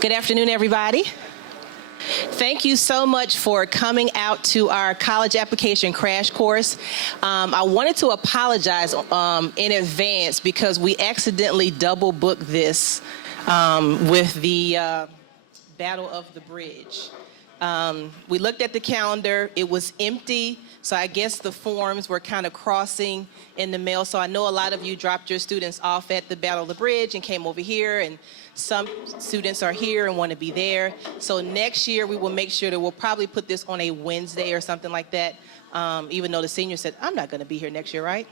Good afternoon, everybody. Thank you so much for coming out to our college application crash course. I wanted to apologize in advance because we accidentally double booked this with the Battle of the Bridge. We looked at the calendar, it was empty, so I guess the forms were kind of crossing in the mail. So I know a lot of you dropped your students off at the Battle of the Bridge and came over here, and some students are here and want to be there. So next year we will make sure that we'll probably put this on a Wednesday or something like that, even though the seniors said, I'm not going to be here next year, right?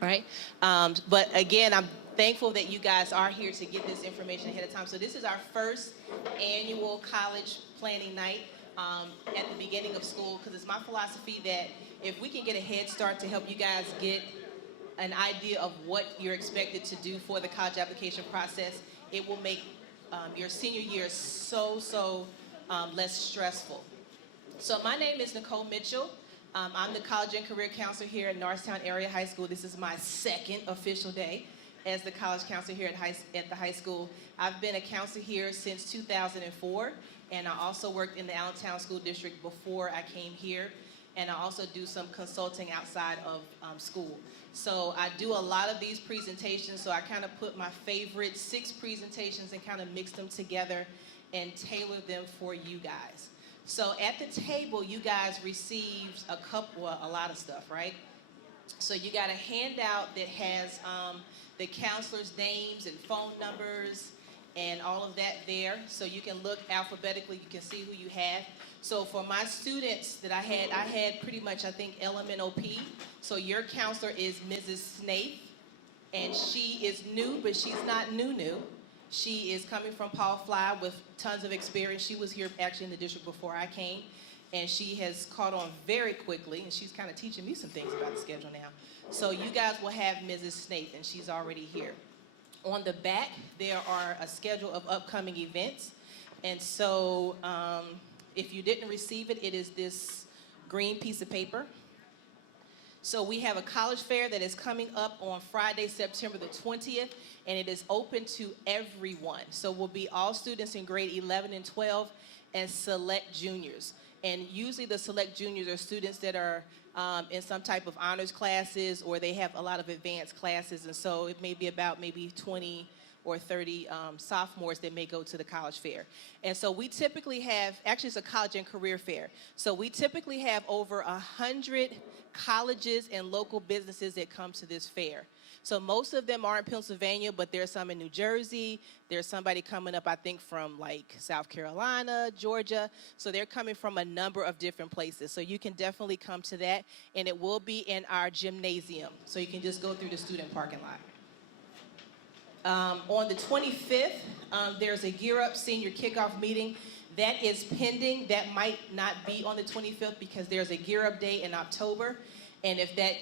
Right? But again, I'm thankful that you guys are here to get this information ahead of time. So this is our first annual college planning night at the beginning of school, because it's my philosophy that if we can get a head start to help you guys get an idea of what you're expected to do for the college application process, it will make your senior year so less stressful. So my name is Nicole Mitchell. I'm the college and career counselor here at Norristown Area High School. This is my second official day as the college counselor here at the high school. I've been a counselor here since 2004, and I also worked in the Allentown School District before I came here, and I also do some consulting outside of school. So I do a lot of these presentations, so I kind of put my favorite 6 presentations and kind of mix them together and tailor them for you guys. So at the table, you guys received a lot of stuff, right? So you got a handout that has the counselors' names and phone numbers and all of that there. So you can look alphabetically, you can see who you have. So for my students that I had pretty much, I think, LMNOP. So your counselor is Mrs. Snaith, and she is new, but she's not new. She is coming from Paul Fly with tons of experience. She was here actually in the district before I came, and she has caught on very quickly, and she's kind of teaching me some things about the schedule now. So you guys will have Mrs. Snaith, and she's already here. On the back, there are a schedule of upcoming events, and so if you didn't receive it, it is this green piece of paper. So we have a college fair that is coming up on Friday, September the 20th, and it is open to everyone. So we'll be all students in grade 11 and 12 and select juniors. And usually the select juniors are students that are in some type of honors classes, or they have a lot of advanced classes, and so it may be about maybe 20 or 30 sophomores that may go to the college fair. And so we typically have, actually it's a college and career fair, so we typically have over 100 colleges and local businesses that come to this fair. So most of them are in Pennsylvania, but there's some in New Jersey. There's somebody coming up, I think, from like South Carolina, Georgia. So they're coming from a number of different places. So you can definitely come to that, and it will be in our gymnasium. So you can just go through the student parking lot. On the 25th, there's a Gear Up Senior Kickoff meeting. That is pending. That might not be on the 25th because there's a Gear Up Day in October. And if that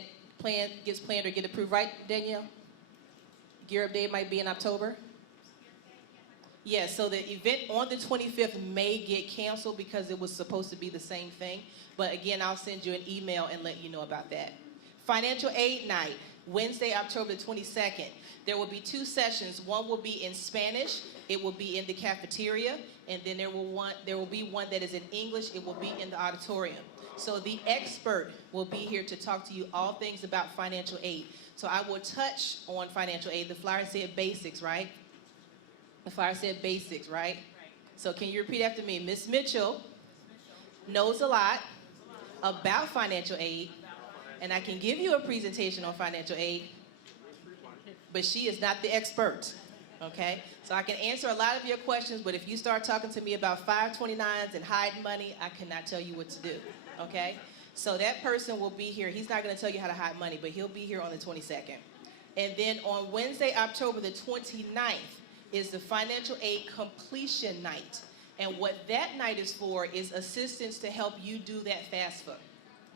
gets planned or get approved, right, Danielle? Gear Up Day might be in October? Yes, so the event on the 25th may get canceled because it was supposed to be the same thing. But again, I'll send you an email and let you know about that. Financial Aid Night, Wednesday, October 22nd. There will be 2 sessions. One will be in Spanish. It will be in the cafeteria. And then there will be one that is in English. It will be in the auditorium. So the expert will be here to talk to you all things about financial aid. So I will touch on financial aid. The flyer said basics, right? The flyer said basics, right? So can you repeat after me? Ms. Mitchell knows a lot about financial aid, and I can give you a presentation on financial aid, but she is not the expert, okay? So I can answer a lot of your questions, but if you start talking to me about 529s and hiding money, I cannot tell you what to do, okay? So that person will be here. He's not gonna tell you how to hide money, but he'll be here on the 22nd. And then on Wednesday, October the 29th, is the financial aid completion night. And what that night is for is assistance to help you do that FAFSA,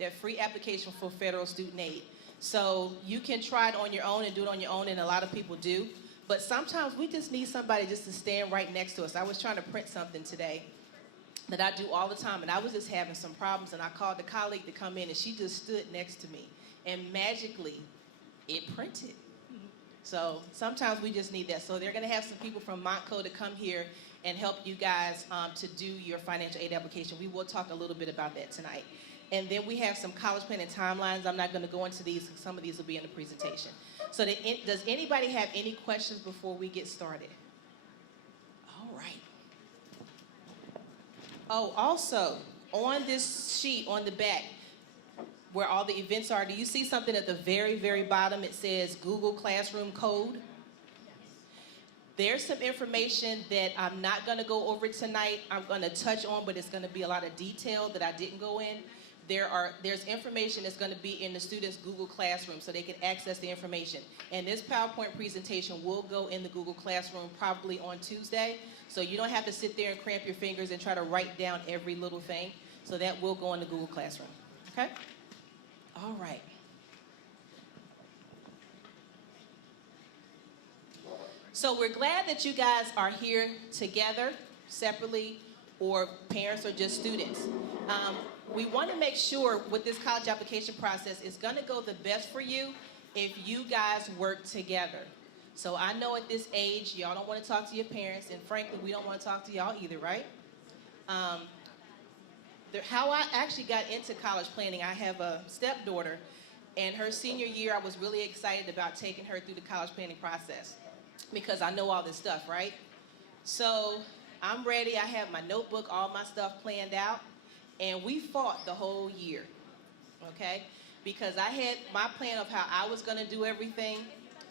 that free application for federal student aid. So you can try it on your own and do it on your own, and a lot of people do. But sometimes we just need somebody just to stand right next to us. I was trying to print something today that I do all the time, and I was just having some problems, and I called the colleague to come in, and she just stood next to me, and magically it printed. So sometimes we just need that. So they're gonna have some people from Montco to come here and help you guys to do your financial aid application. We will talk a little bit about that tonight. And then we have some college planning timelines. I'm not going to go into these. Some of these will be in the presentation. So does anybody have any questions before we get started? All right. Oh, also, on this sheet on the back, where all the events are, do you see something at the very, very bottom? It says Google Classroom Code. There's some information that I'm not going to go over tonight. I'm going to touch on, but it's going to be a lot of detail that I didn't go in. There's information that's going to be in the students' Google Classroom so they can access the information. And this PowerPoint presentation will go in the Google Classroom probably on Tuesday. So you don't have to sit there and cramp your fingers and try to write down every little thing. So that will go in the Google Classroom. Okay? All right. So we're glad that you guys are here together, separately, or parents or just students. We want to make sure with this college application process, it's going to go the best for you if you guys work together. So I know at this age, y'all don't want to talk to your parents, and frankly, we don't want to talk to y'all either, right? How I actually got into college planning, I have a stepdaughter, and her senior year, I was really excited about taking her through the college planning process because I know all this stuff, right? So I'm ready. I have my notebook, all my stuff planned out, and we fought the whole year, okay? Because I had my plan of how I was going to do everything,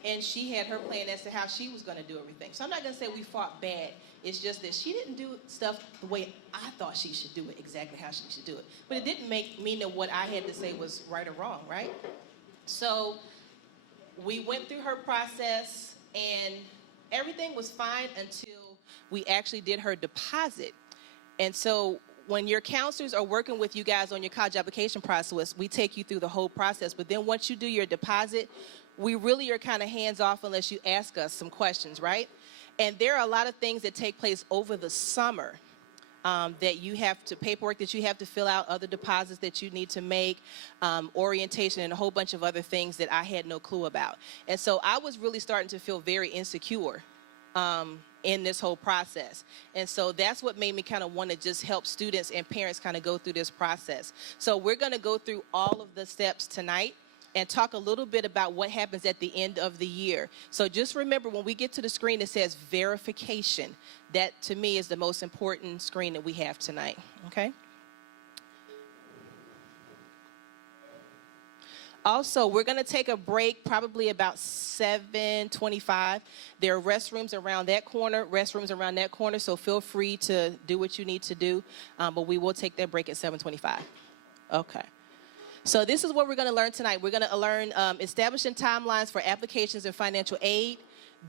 and she had her plan as to how she was going to do everything. So I'm not going to say we fought bad. It's just that she didn't do stuff the way I thought she should do it, exactly how she should do it. But it didn't mean that what I had to say was right or wrong, right? So we went through her process, and everything was fine until we actually did her deposit. And so when your counselors are working with you guys on your college application process, we take you through the whole process. But then once you do your deposit, we really are kind of hands off unless you ask us some questions, right? And there are a lot of things that take place over the summer that you have to, paperwork that you have to fill out, other deposits that you need to make, orientation, and a whole bunch of other things that I had no clue about. And so I was really starting to feel very insecure in this whole process. And so that's what made me kind of want to just help students and parents kind of go through this process. So we're going to go through all of the steps tonight and talk a little bit about what happens at the end of the year. So just remember, when we get to the screen that says verification, that to me is the most important screen that we have tonight, okay? Also, we're going to take a break probably about 7:25. There are restrooms around that corner, so feel free to do what you need to do, but we will take that break at 7:25. Okay. So this is what we're going to learn tonight. We're going to learn establishing timelines for applications and financial aid,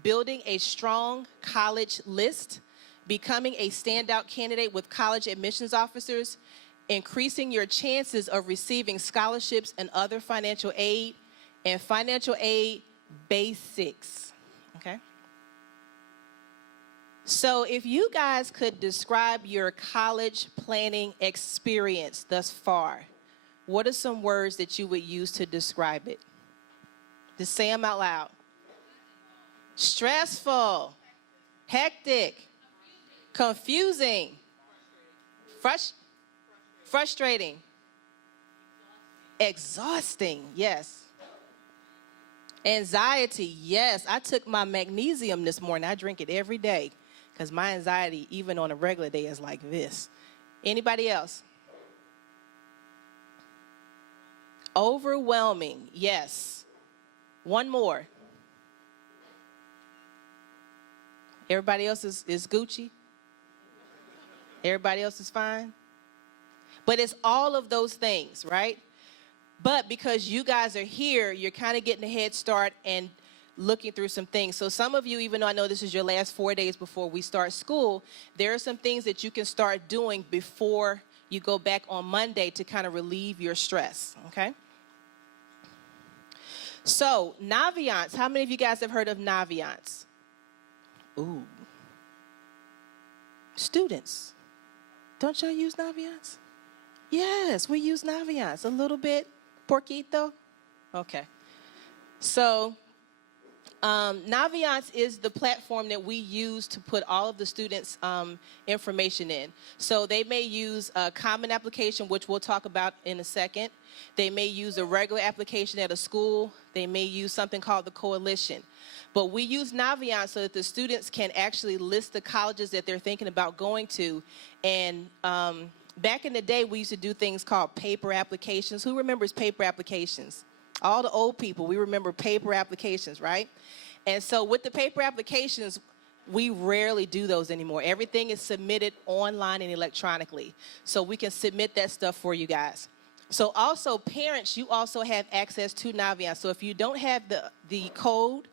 building a strong college list, becoming a standout candidate with college admissions officers, increasing your chances of receiving scholarships and other financial aid, and financial aid basics, okay? So if you guys could describe your college planning experience thus far, what are some words that you would use to describe it? Just say them out loud. Stressful, hectic, confusing, frustrating, exhausting, yes. Anxiety, yes. I took my Magnesium this morning. I drink it every day because my anxiety, even on a regular day, is like this. Anybody else? Overwhelming, yes. One more. Everybody else is Gucci? Everybody else is fine? But it's all of those things, right? But because you guys are here, you're kind of getting a head start and looking through some things. So some of you, even though I know this is your last 4 days before we start school, there are some things that you can start doing before you go back on Monday to kind of relieve your stress, okay? So, Naviance, how many of you guys have heard of Naviance? Ooh. Students, don't y'all use Naviance? Yes, we use Naviance a little bit, poquito. Okay. So, Naviance is the platform that we use to put all of the students' information in. So they may use a common application, which we'll talk about in a second. They may use a regular application at a school. They may use something called the coalition. But we use Naviance so that the students can actually list the colleges that they're thinking about going to. And back in the day, we used to do things called paper applications. Who remembers paper applications? All the old people, we remember paper applications, right? And so with the paper applications, we rarely do those anymore. Everything is submitted online and electronically. So we can submit that stuff for you guys. So also, parents, you also have access to Naviance. So if you don't have the code,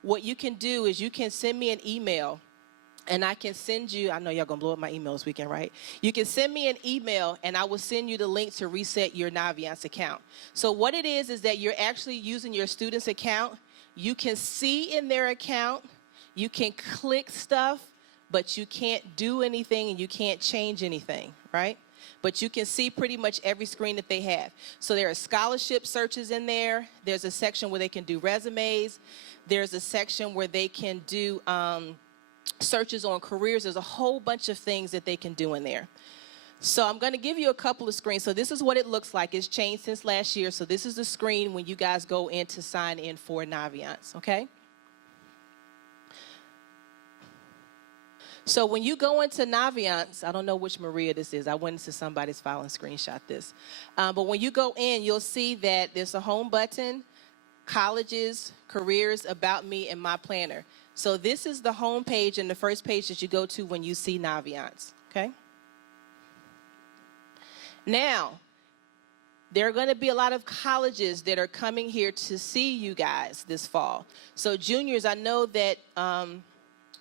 what you can do is you can send me an email. And I can send you, I know y'all gonna blow up my email this weekend, right? You can send me an email and I will send you the link to reset your Naviance account. So what it is that you're actually using your student's account. You can see in their account, you can click stuff, but you can't do anything and you can't change anything, right? But you can see pretty much every screen that they have. So there are scholarship searches in there. There's a section where they can do resumes. There's a section where they can do searches on careers. There's a whole bunch of things that they can do in there. So I'm going to give you a couple of screens. So this is what it looks like. It's changed since last year. So this is the screen when you guys go in to sign in for Naviance, okay? So when you go into Naviance, I don't know which Maria this is. I went into somebody's file and screenshot this. But when you go in, you'll see that there's a home button, colleges, careers, about me, and my planner. So this is the home page and the first page that you go to when you see Naviance, okay? Now, there are going to be a lot of colleges that are coming here to see you guys this fall. So juniors, I know that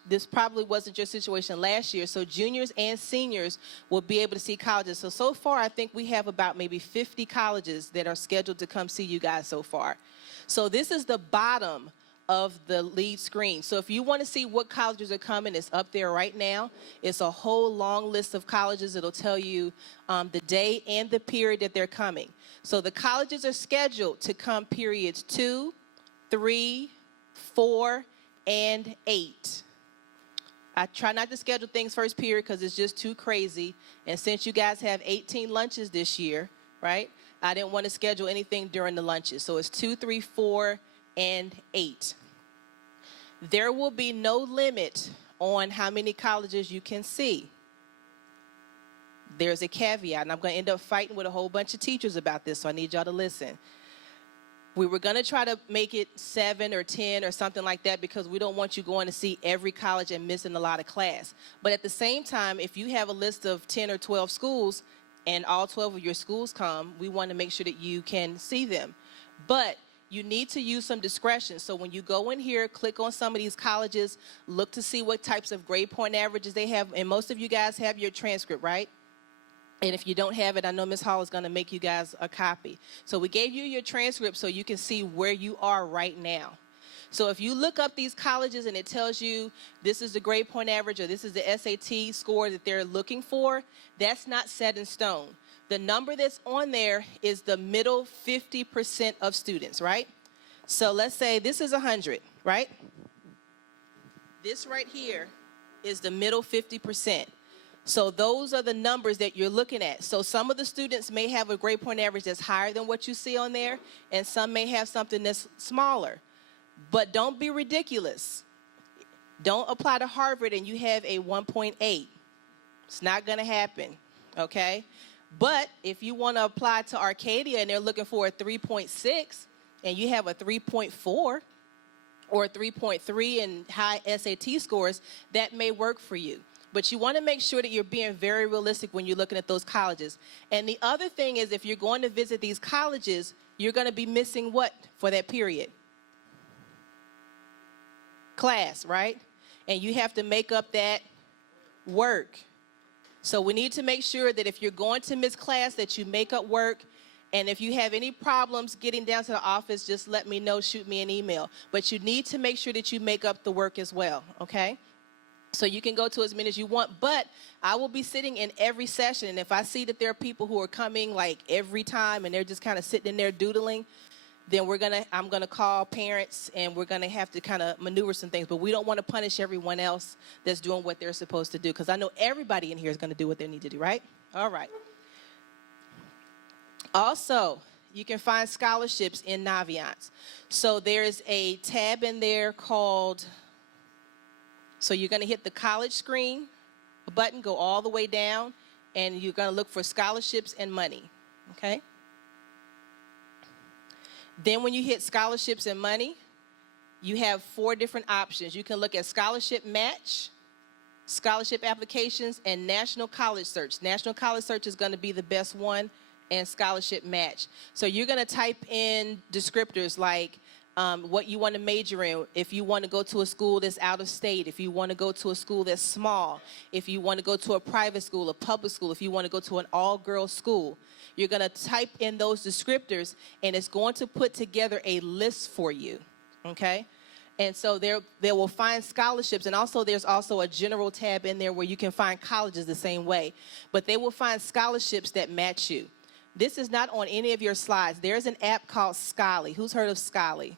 this probably wasn't your situation last year. So juniors and seniors will be able to see colleges. So far, I think we have about maybe 50 colleges that are scheduled to come see you guys so far. So this is the bottom of the lead screen. So if you want to see what colleges are coming, it's up there right now. It's a whole long list of colleges. It'll tell you the day and the period that they're coming. So the colleges are scheduled to come periods 2, 3, 4, and 8. I try not to schedule things first period because it's just too crazy. And since you guys have 18 lunches this year, right, I didn't want to schedule anything during the lunches. So it's 2, 3, 4, and 8. There will be no limit on how many colleges you can see. There's a caveat, and I'm going to end up fighting with a whole bunch of teachers about this, so I need y'all to listen. We were going to try to make it 7 or 10 or something like that because we don't want you going to see every college and missing a lot of class. But at the same time, if you have a list of 10 or 12 schools and all 12 of your schools come, we want to make sure that you can see them. But you need to use some discretion. So when you go in here, click on some of these colleges, look to see what types of grade point averages they have. And most of you guys have your transcript, right? And if you don't have it, I know Ms. Hall is going to make you guys a copy. So we gave you your transcript so you can see where you are right now. So if you look up these colleges and it tells you this is the grade point average or this is the SAT score that they're looking for, that's not set in stone. The number that's on there is the middle 50% of students, right? So let's say this is 100, right? This right here is the middle 50%. So those are the numbers that you're looking at. So some of the students may have a grade point average that's higher than what you see on there, and some may have something that's smaller. But don't be ridiculous. Don't apply to Harvard and you have a 1.8. It's not going to happen, okay? But if you want to apply to Arcadia and they're looking for a 3.6 and you have a 3.4 or a 3.3 in high SAT scores, that may work for you. But you want to make sure that you're being very realistic when you're looking at those colleges. And the other thing is if you're going to visit these colleges, you're going to be missing what for that period? Class, right? And you have to make up that work. So we need to make sure that if you're going to miss class that you make up work. And if you have any problems getting down to the office, just let me know, shoot me an email. But you need to make sure that you make up the work as well, okay? So you can go to as many as you want, but I will be sitting in every session. And if I see that there are people who are coming like every time and they're just kind of sitting in there doodling, then I'm gonna call parents and we're gonna have to kind of maneuver some things, but we don't want to punish everyone else that's doing what they're supposed to do, because I know everybody in here is gonna do what they need to do, right? All right. Also, you can find scholarships in Naviance. So there's a tab in there called, so you're gonna hit the college screen button, go all the way down, and you're gonna look for scholarships and money, okay? Then when you hit scholarships and money, you have 4 different options. You can look at scholarship match, scholarship applications, and national college search. National college search is going to be the best one, and scholarship match. So you're going to type in descriptors like what you want to major in, if you want to go to a school that's out of state, if you want to go to a school that's small, if you want to go to a private school, a public school, if you want to go to an all-girls school. You're going to type in those descriptors, and it's going to put together a list for you, okay? And so they will find scholarships, and also there's also a general tab in there where you can find colleges the same way, but they will find scholarships that match you. This is not on any of your slides. There's an app called Scholly. Who's heard of Scholly?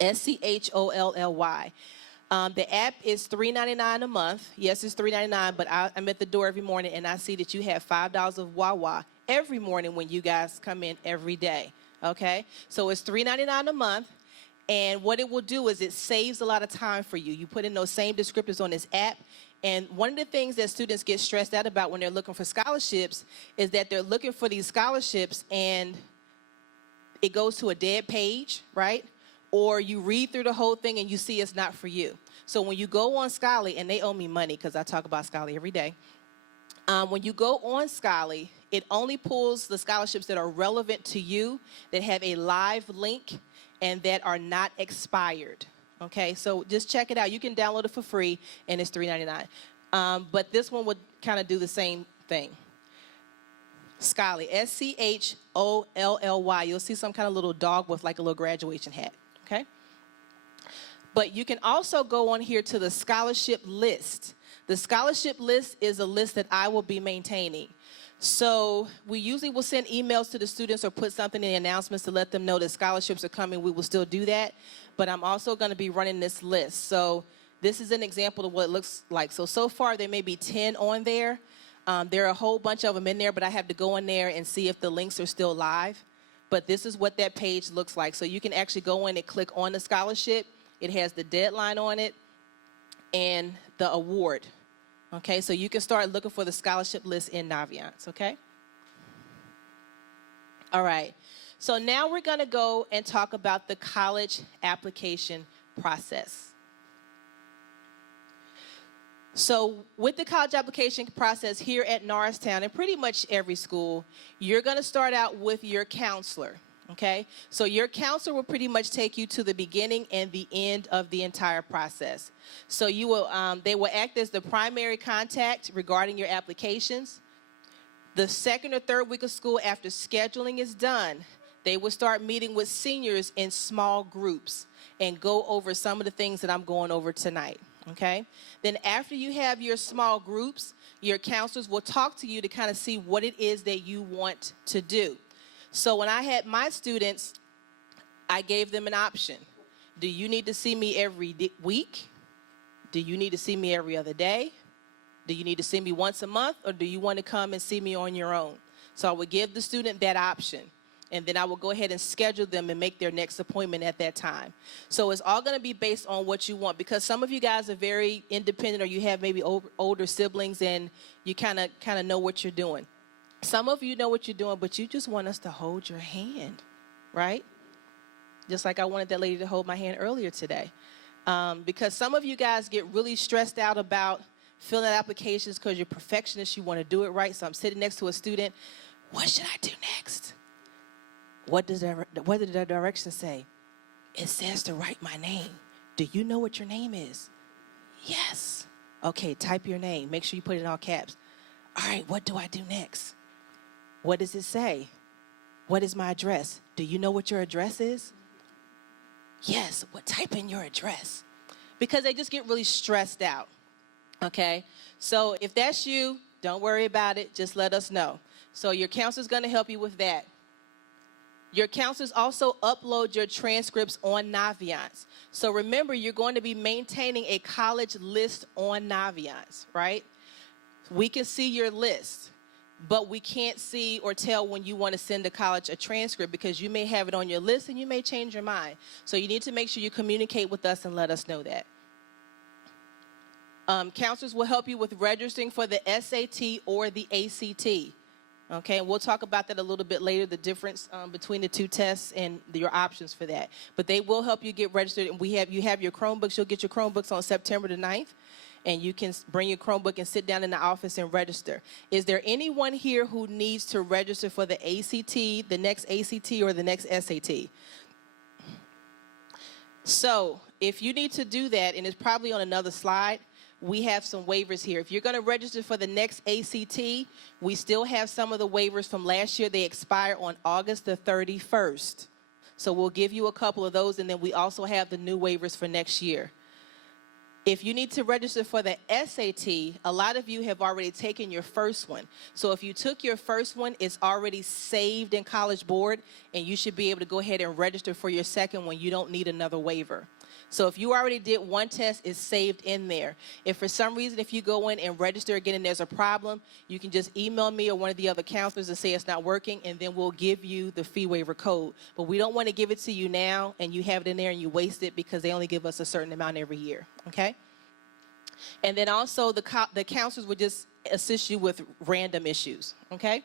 SCHOLLY. The app is $3.99 a month. Yes, it's $3.99, but I'm at the door every morning, and I see that you have $5 of Wawa every morning when you guys come in every day, okay? So it's $3.99 a month, and what it will do is it saves a lot of time for you. You put in those same descriptors on this app, and one of the things that students get stressed out about when they're looking for scholarships is that they're looking for these scholarships, and it goes to a dead page, right? Or you read through the whole thing and you see it's not for you. So when you go on Scholly, and they owe me money because I talk about Scholly every day. When you go on Scholly, it only pulls the scholarships that are relevant to you, that have a live link, and that are not expired. Okay, so just check it out. You can download it for free, and it's $3.99. But this one would kind of do the same thing. Scholly, SCHOLLY. You'll see some kind of little dog with like a little graduation hat. Okay. But you can also go on here to the scholarship list. The scholarship list is a list that I will be maintaining. So we usually will send emails to the students or put something in the announcements to let them know that scholarships are coming. We will still do that. But I'm also going to be running this list. So this is an example of what it looks like. So far there may be 10 on there. There are a whole bunch of them in there, but I have to go in there and see if the links are still live. But this is what that page looks like. So you can actually go in and click on the scholarship. It has the deadline on it and the award. Okay, so you can start looking for the scholarship list in Naviance, okay? All right, so now we're gonna go and talk about the college application process. So with the college application process here at Norristown, and pretty much every school, you're gonna start out with your counselor. Okay, so your counselor will pretty much take you to the beginning and the end of the entire process. So you will, they will act as the primary contact regarding your applications. The second or third week of school after scheduling is done, they will start meeting with seniors in small groups and go over some of the things that I'm going over tonight. Okay, then after you have your small groups, your counselors will talk to you to kind of see what it is that you want to do. So when I had my students, I gave them an option. Do you need to see me every week? Do you need to see me every other day? Do you need to see me once a month? Or do you want to come and see me on your own? So I would give the student that option. And then I will go ahead and schedule them and make their next appointment at that time. So it's all going to be based on what you want, because some of you guys are very independent, or you have maybe older siblings and you kind of know what you're doing. Some of you know what you're doing, but you just want us to hold your hand, right? Just like I wanted that lady to hold my hand earlier today. Because some of you guys get really stressed out about filling out applications because you're perfectionists, you want to do it right. So I'm sitting next to a student. What should I do next? What did the directions say? It says to write my name. Do you know what your name is? Yes. Okay, type your name. Make sure you put it in all caps. All right, what do I do next? What does it say? What is my address? Do you know what your address is? Yes, well, type in your address. Because they just get really stressed out, okay? So if that's you, don't worry about it. Just let us know. So your counselor's going to help you with that. Your counselors also upload your transcripts on Naviance. So remember, you're going to be maintaining a college list on Naviance, right? We can see your list, but we can't see or tell when you want to send a college a transcript because you may have it on your list and you may change your mind. So you need to make sure you communicate with us and let us know that. Counselors will help you with registering for the SAT or the ACT. Okay, and we'll talk about that a little bit later, the difference between the two tests and your options for that. But they will help you get registered, and you have your Chromebooks. You'll get your Chromebooks on September the 9th, and you can bring your Chromebook and sit down in the office and register. Is there anyone here who needs to register for the ACT, the next ACT, or the next SAT? So if you need to do that, and it's probably on another slide, we have some waivers here. If you're going to register for the next ACT, we still have some of the waivers from last year. They expire on August the 31st. So we'll give you a couple of those, and then we also have the new waivers for next year. If you need to register for the SAT, a lot of you have already taken your first one. So if you took your first one, it's already saved in College Board, and you should be able to go ahead and register for your second one. You don't need another waiver. So if you already did one test, it's saved in there. If for some reason, if you go in and register again and there's a problem, you can just email me or one of the other counselors and say it's not working, and then we'll give you the fee waiver code. But we don't want to give it to you now and you have it in there and you waste it because they only give us a certain amount every year, okay? And then also the counselors would just assist you with random issues, okay?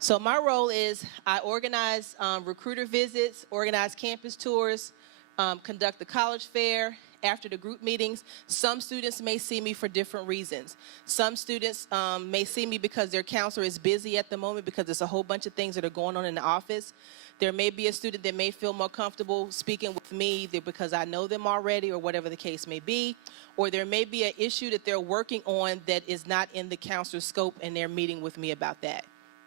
So my role is I organize recruiter visits, organize campus tours, conduct the college fair. After the group meetings, some students may see me for different reasons. Some students may see me because their counselor is busy at the moment because there's a whole bunch of things that are going on in the office. There may be a student that may feel more comfortable speaking with me either because I know them already or whatever the case may be. Or there may be an issue that they're working on that is not in the counselor's scope and they're meeting with me about that.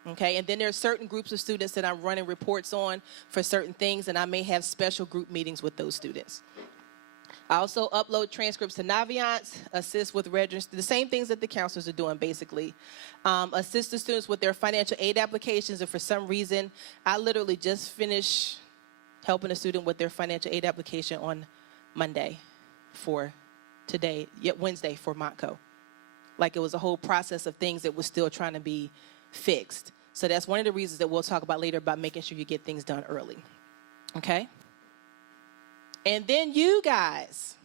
Okay, and then there are certain groups of students that I'm running reports on for certain things, and I may have special group meetings with those students. I also upload transcripts to Naviance, assist with registering, the same things that the counselors are doing basically. Assist the students with their financial aid applications, and for some reason, I literally just finished helping a student with their financial aid application on Monday for today, yet Wednesday for Montco. Like it was a whole process of things that was still trying to be fixed. So that's one of the reasons that we'll talk about later about making sure you get things done early. Okay? And then you guys,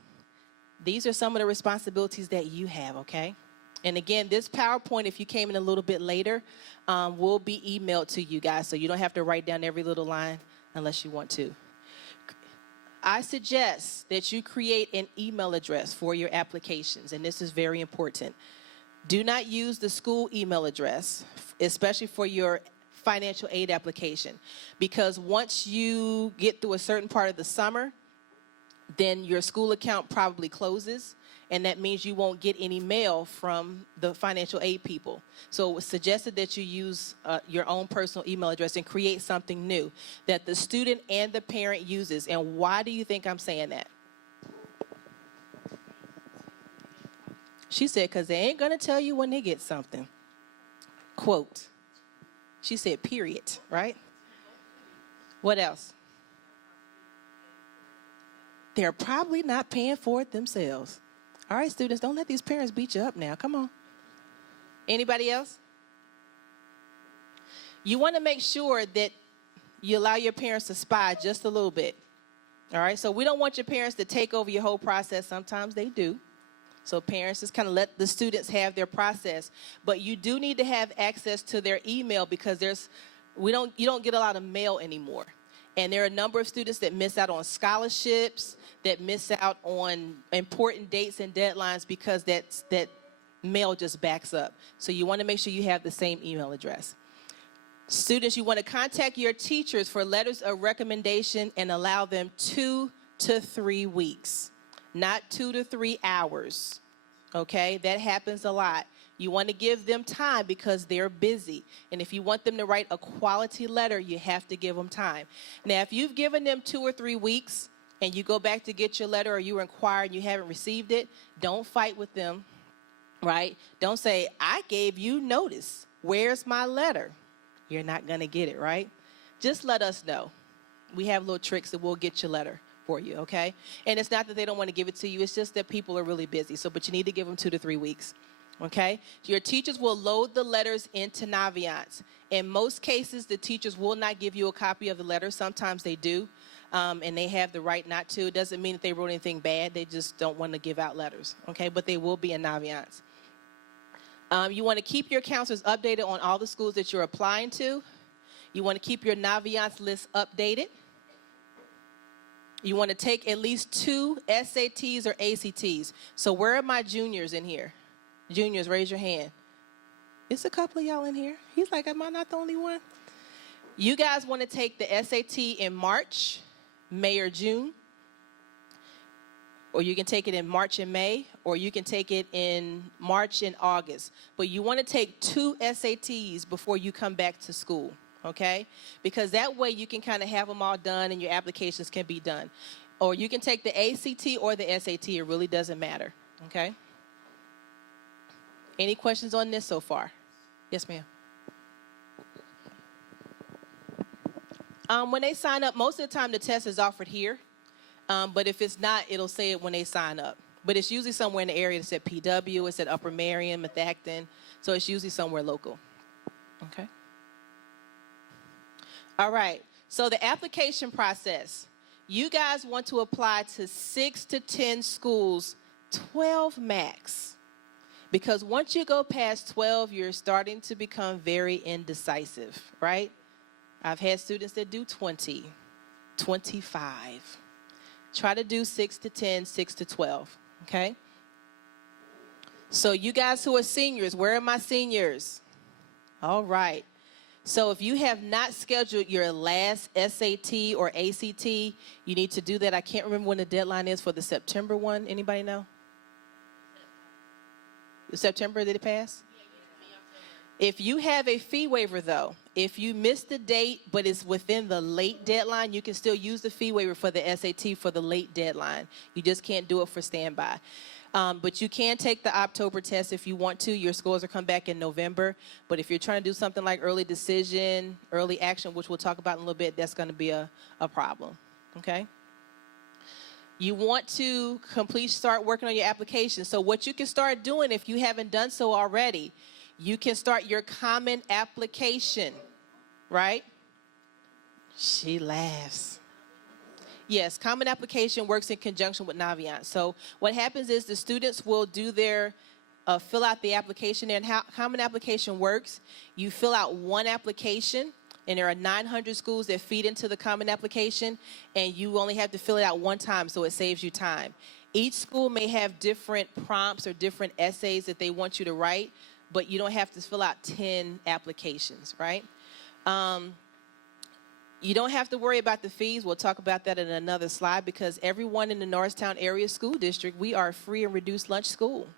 these are some of the responsibilities that you have, okay? And again, this PowerPoint, if you came in a little bit later, will be emailed to you guys, so you don't have to write down every little line unless you want to. I suggest that you create an email address for your applications, and this is very important. Do not use the school email address, especially for your financial aid application, because once you get through a certain part of the summer, then your school account probably closes, and that means you won't get any mail from the financial aid people. So it was suggested that you use your own personal email address and create something new that the student and the parent uses. And why do you think I'm saying that? She said, because they ain't going to tell you when they get something. Quote. She said, period, right? What else? They're probably not paying for it themselves. All right, students, don't let these parents beat you up now. Come on. Anybody else? You want to make sure that you allow your parents to spy just a little bit. All right, so we don't want your parents to take over your whole process. Sometimes they do. So parents just kind of let the students have their process. But you do need to have access to their email because you don't get a lot of mail anymore. And there are a number of students that miss out on scholarships, that miss out on important dates and deadlines because that mail just backs up. So you want to make sure you have the same email address. Students, you want to contact your teachers for letters of recommendation and allow them 2 to 3 weeks, not 2 to 3 hours. Okay, that happens a lot. You want to give them time because they're busy. And if you want them to write a quality letter, you have to give them time. Now, if you've given them 2 or 3 weeks and you go back to get your letter or you inquire and you haven't received it, don't fight with them, right? Don't say, I gave you notice. Where's my letter? You're not going to get it, right? just let us know. We have little tricks that we'll get your letter for you, okay? And it's not that they don't want to give it to you. It's just that people are really busy. But you need to give them 2 to 3 weeks, okay? Your teachers will load the letters into Naviance. In most cases, the teachers will not give you a copy of the letter. Sometimes they do, and they have the right not to. It doesn't mean that they wrote anything bad. They just don't want to give out letters, okay? But they will be in Naviance. You want to keep your counselors updated on all the schools that you're applying to. You want to keep your Naviance list updated. You want to take at least 2 SATs or ACTs. So where are my juniors in here? Juniors, raise your hand. It's a couple of y'all in here. He's like, am I not the only one? You guys want to take the SAT in March, May, or June. Or you can take it in March and May, or you can take it in March and August. But you want to take 2 SATs before you come back to school. Okay? Because that way you can kind of have them all done and your applications can be done. Or you can take the ACT or the SAT. It really doesn't matter. Okay? Any questions on this so far? Yes, ma'am. When they sign up, most of the time the test is offered here. But if it's not, it'll say it when they sign up. But it's usually somewhere in the area. It's at PW, it's at Upper Marion, Methacton. So it's usually somewhere local. Okay? All right, so the application process. You guys want to apply to 6 to 10 schools, 12 max. Because once you go past 12, you're starting to become very indecisive, right? I've had students that do 20, 25. Try to do 6 to 10, 6 to 12, okay? So you guys who are seniors, where are my seniors? All right. So if you have not scheduled your last SAT or ACT, you need to do that. I can't remember when the deadline is for the September one. Anybody know? September, did it pass? If you have a fee waiver, though, if you missed the date but it's within the late deadline, you can still use the fee waiver for the SAT for the late deadline. You just can't do it for standby. But you can take the October test if you want to. Your scores will come back in November. But if you're trying to do something like early decision, early action, which we'll talk about in a little bit, that's going to be a problem, okay? You want to start working on your application. So what you can start doing if you haven't done so already, you can start your common application, right? She laughs. Yes, common application works in conjunction with Naviance. So what happens is the students will do their, fill out the application. And how common application works, you fill out one application, and there are 900 schools that feed into the common application, and you only have to fill it out one time, so it saves you time. Each school may have different prompts or different essays that they want you to write, but you don't have to fill out 10 applications, right? You don't have to worry about the fees. We'll talk about that in another slide, because everyone in the Norristown area school district, we are a free and reduced lunch school.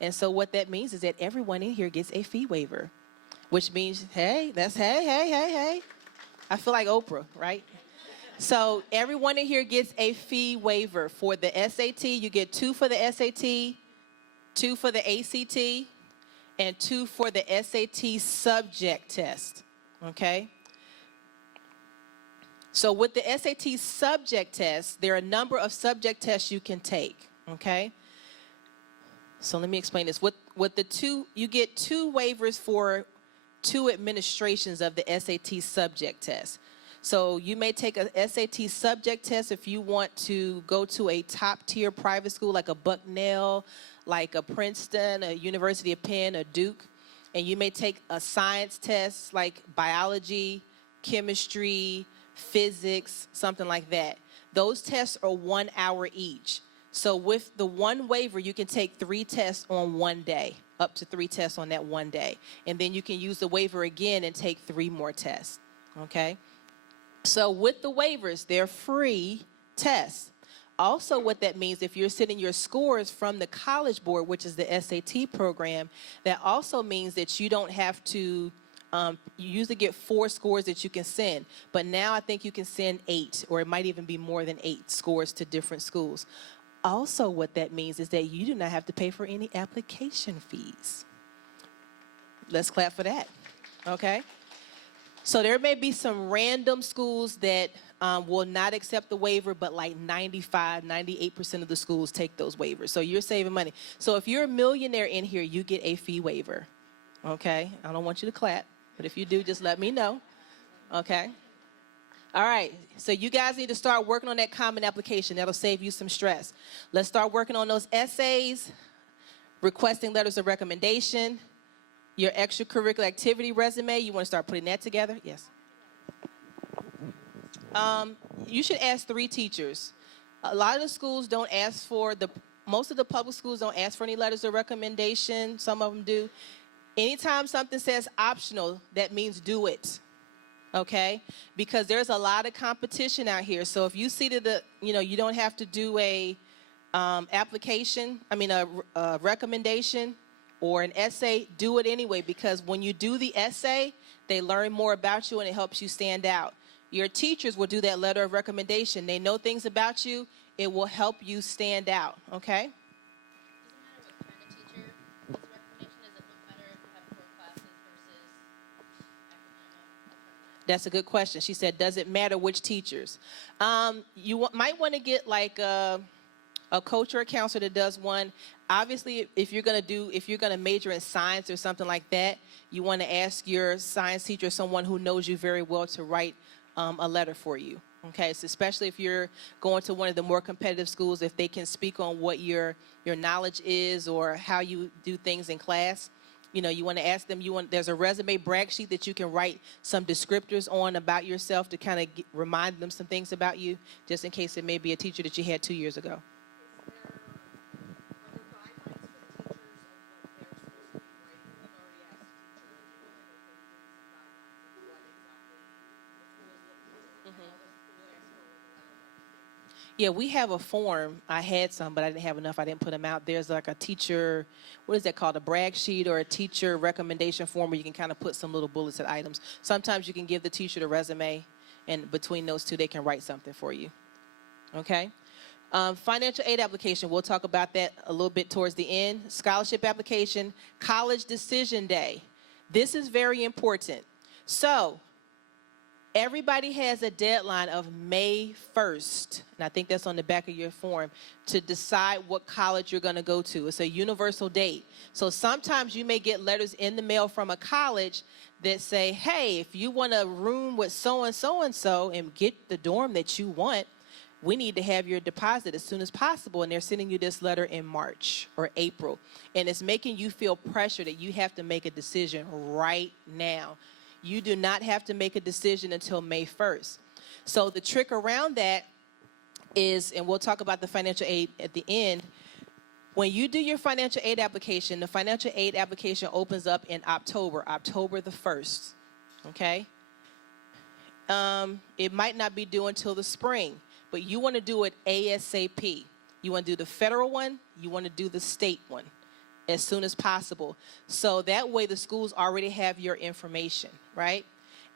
And so what that means is that everyone in here gets a fee waiver, which means, hey, that's hey. I feel like Oprah, right? So everyone in here gets a fee waiver. For the SAT, you get 2 for the SAT, 2 for the ACT, and 2 for the SAT subject test, okay? So with the SAT subject test, there are a number of subject tests you can take, okay? So let me explain this. With the 2, you get 2 waivers for 2 administrations of the SAT subject test. So you may take a SAT subject test if you want to go to a top-tier private school like a Bucknell, like a Princeton, a University of Penn, a Duke. And you may take a science test like biology, chemistry, physics, something like that. Those tests are 1 hour each. So with the one waiver, you can take 3 tests on one day, up to 3 tests on that one day. And then you can use the waiver again and take 3 more tests, okay? So with the waivers, they're free tests. Also, what that means, if you're sending your scores from the College Board, which is the SAT program, that also means that you don't have to, you usually get 4 scores that you can send. But now I think you can send 8, or it might even be more than 8 scores to different schools. Also, what that means is that you do not have to pay for any application fees. Let's clap for that, okay? So there may be some random schools that will not accept the waiver, but like 95, 98% of the schools take those waivers. So you're saving money. So if you're a millionaire in here, you get a fee waiver. Okay? I don't want you to clap, but if you do, just let me know. Okay? All right. So you guys need to start working on that common application. That'll save you some stress. Let's start working on those essays, requesting letters of recommendation. Your extracurricular activity resume, you want to start putting that together? Yes. You should ask 3 teachers. A lot of the schools don't ask for, most of the public schools don't ask for any letters of recommendation. Some of them do. Anytime something says optional, that means do it. Okay? Because there's a lot of competition out here. So if you see that you don't have to do a recommendation or an essay, do it anyway, because when you do the essay, they learn more about you and it helps you stand out. Your teachers will do that letter of recommendation. They know things about you. It will help you stand out, okay? Does it matter what kind of teacher does the recommendation? Does it look better if you have 4 classes versus academic? That's a good question. She said, does it matter which teachers? You might want to get like a coach or a counselor that does one. Obviously, if you're going to major in science or something like that, you want to ask your science teacher, someone who knows you very well, to write a letter for you. Okay, so especially if you're going to one of the more competitive schools, if they can speak on what your knowledge is or how you do things in class, you want to ask them. There's a resume brag sheet that you can write some descriptors on about yourself to kind of remind them some things about you, just in case it may be a teacher that you had 2 years ago. Yeah, we have a form. I had some, but I didn't have enough. I didn't put them out. There's like a teacher, what is that called? A brag sheet or a teacher recommendation form where you can kind of put some little bullets and items. Sometimes you can give the teacher the resume, and between those two, they can write something for you. Okay? Financial aid application, we'll talk about that a little bit towards the end. Scholarship application, college decision day. This is very important. So, everybody has a deadline of May 1st, and I think that's on the back of your form, to decide what college you're going to go to. It's a universal date. So sometimes you may get letters in the mail from a college that say, hey, if you want a room with so-and-so and get the dorm that you want, we need to have your deposit as soon as possible. And they're sending you this letter in March or April. And it's making you feel pressure that you have to make a decision right now. You do not have to make a decision until May 1st. So the trick around that is, and we'll talk about the financial aid at the end, when you do your financial aid application, the financial aid application opens up in October the 1st, okay? It might not be due until the spring, but you want to do it ASAP. You want to do the federal one, you want to do the state one as soon as possible. So that way the schools already have your information, right?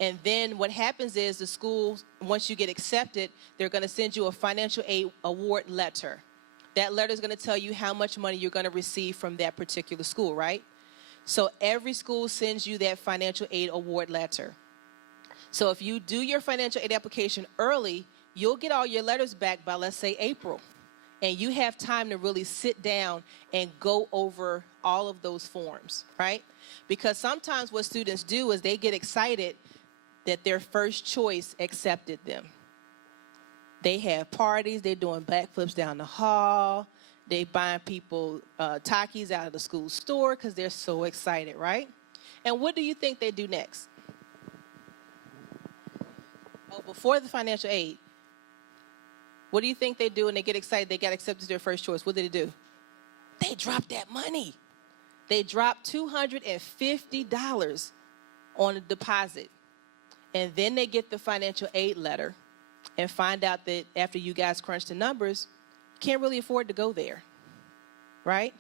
And then what happens is the schools, once you get accepted, they're going to send you a financial aid award letter. That letter is going to tell you how much money you're going to receive from that particular school, right? So every school sends you that financial aid award letter. So if you do your financial aid application early, you'll get all your letters back by, let's say, April. And you have time to really sit down and go over all of those forms, right? Because sometimes what students do is they get excited that their first choice accepted them. They have parties, they're doing backflips down the hall, they buying people Takis out of the school store because they're so excited, right? And what do you think they do next? Oh, before the financial aid, what do you think they do when they get excited? They got accepted to their first choice. What did they do? They drop that money. They drop $250 on a deposit. And then they get the financial aid letter and find out that after you guys crunch the numbers, you can't really afford to go there, right?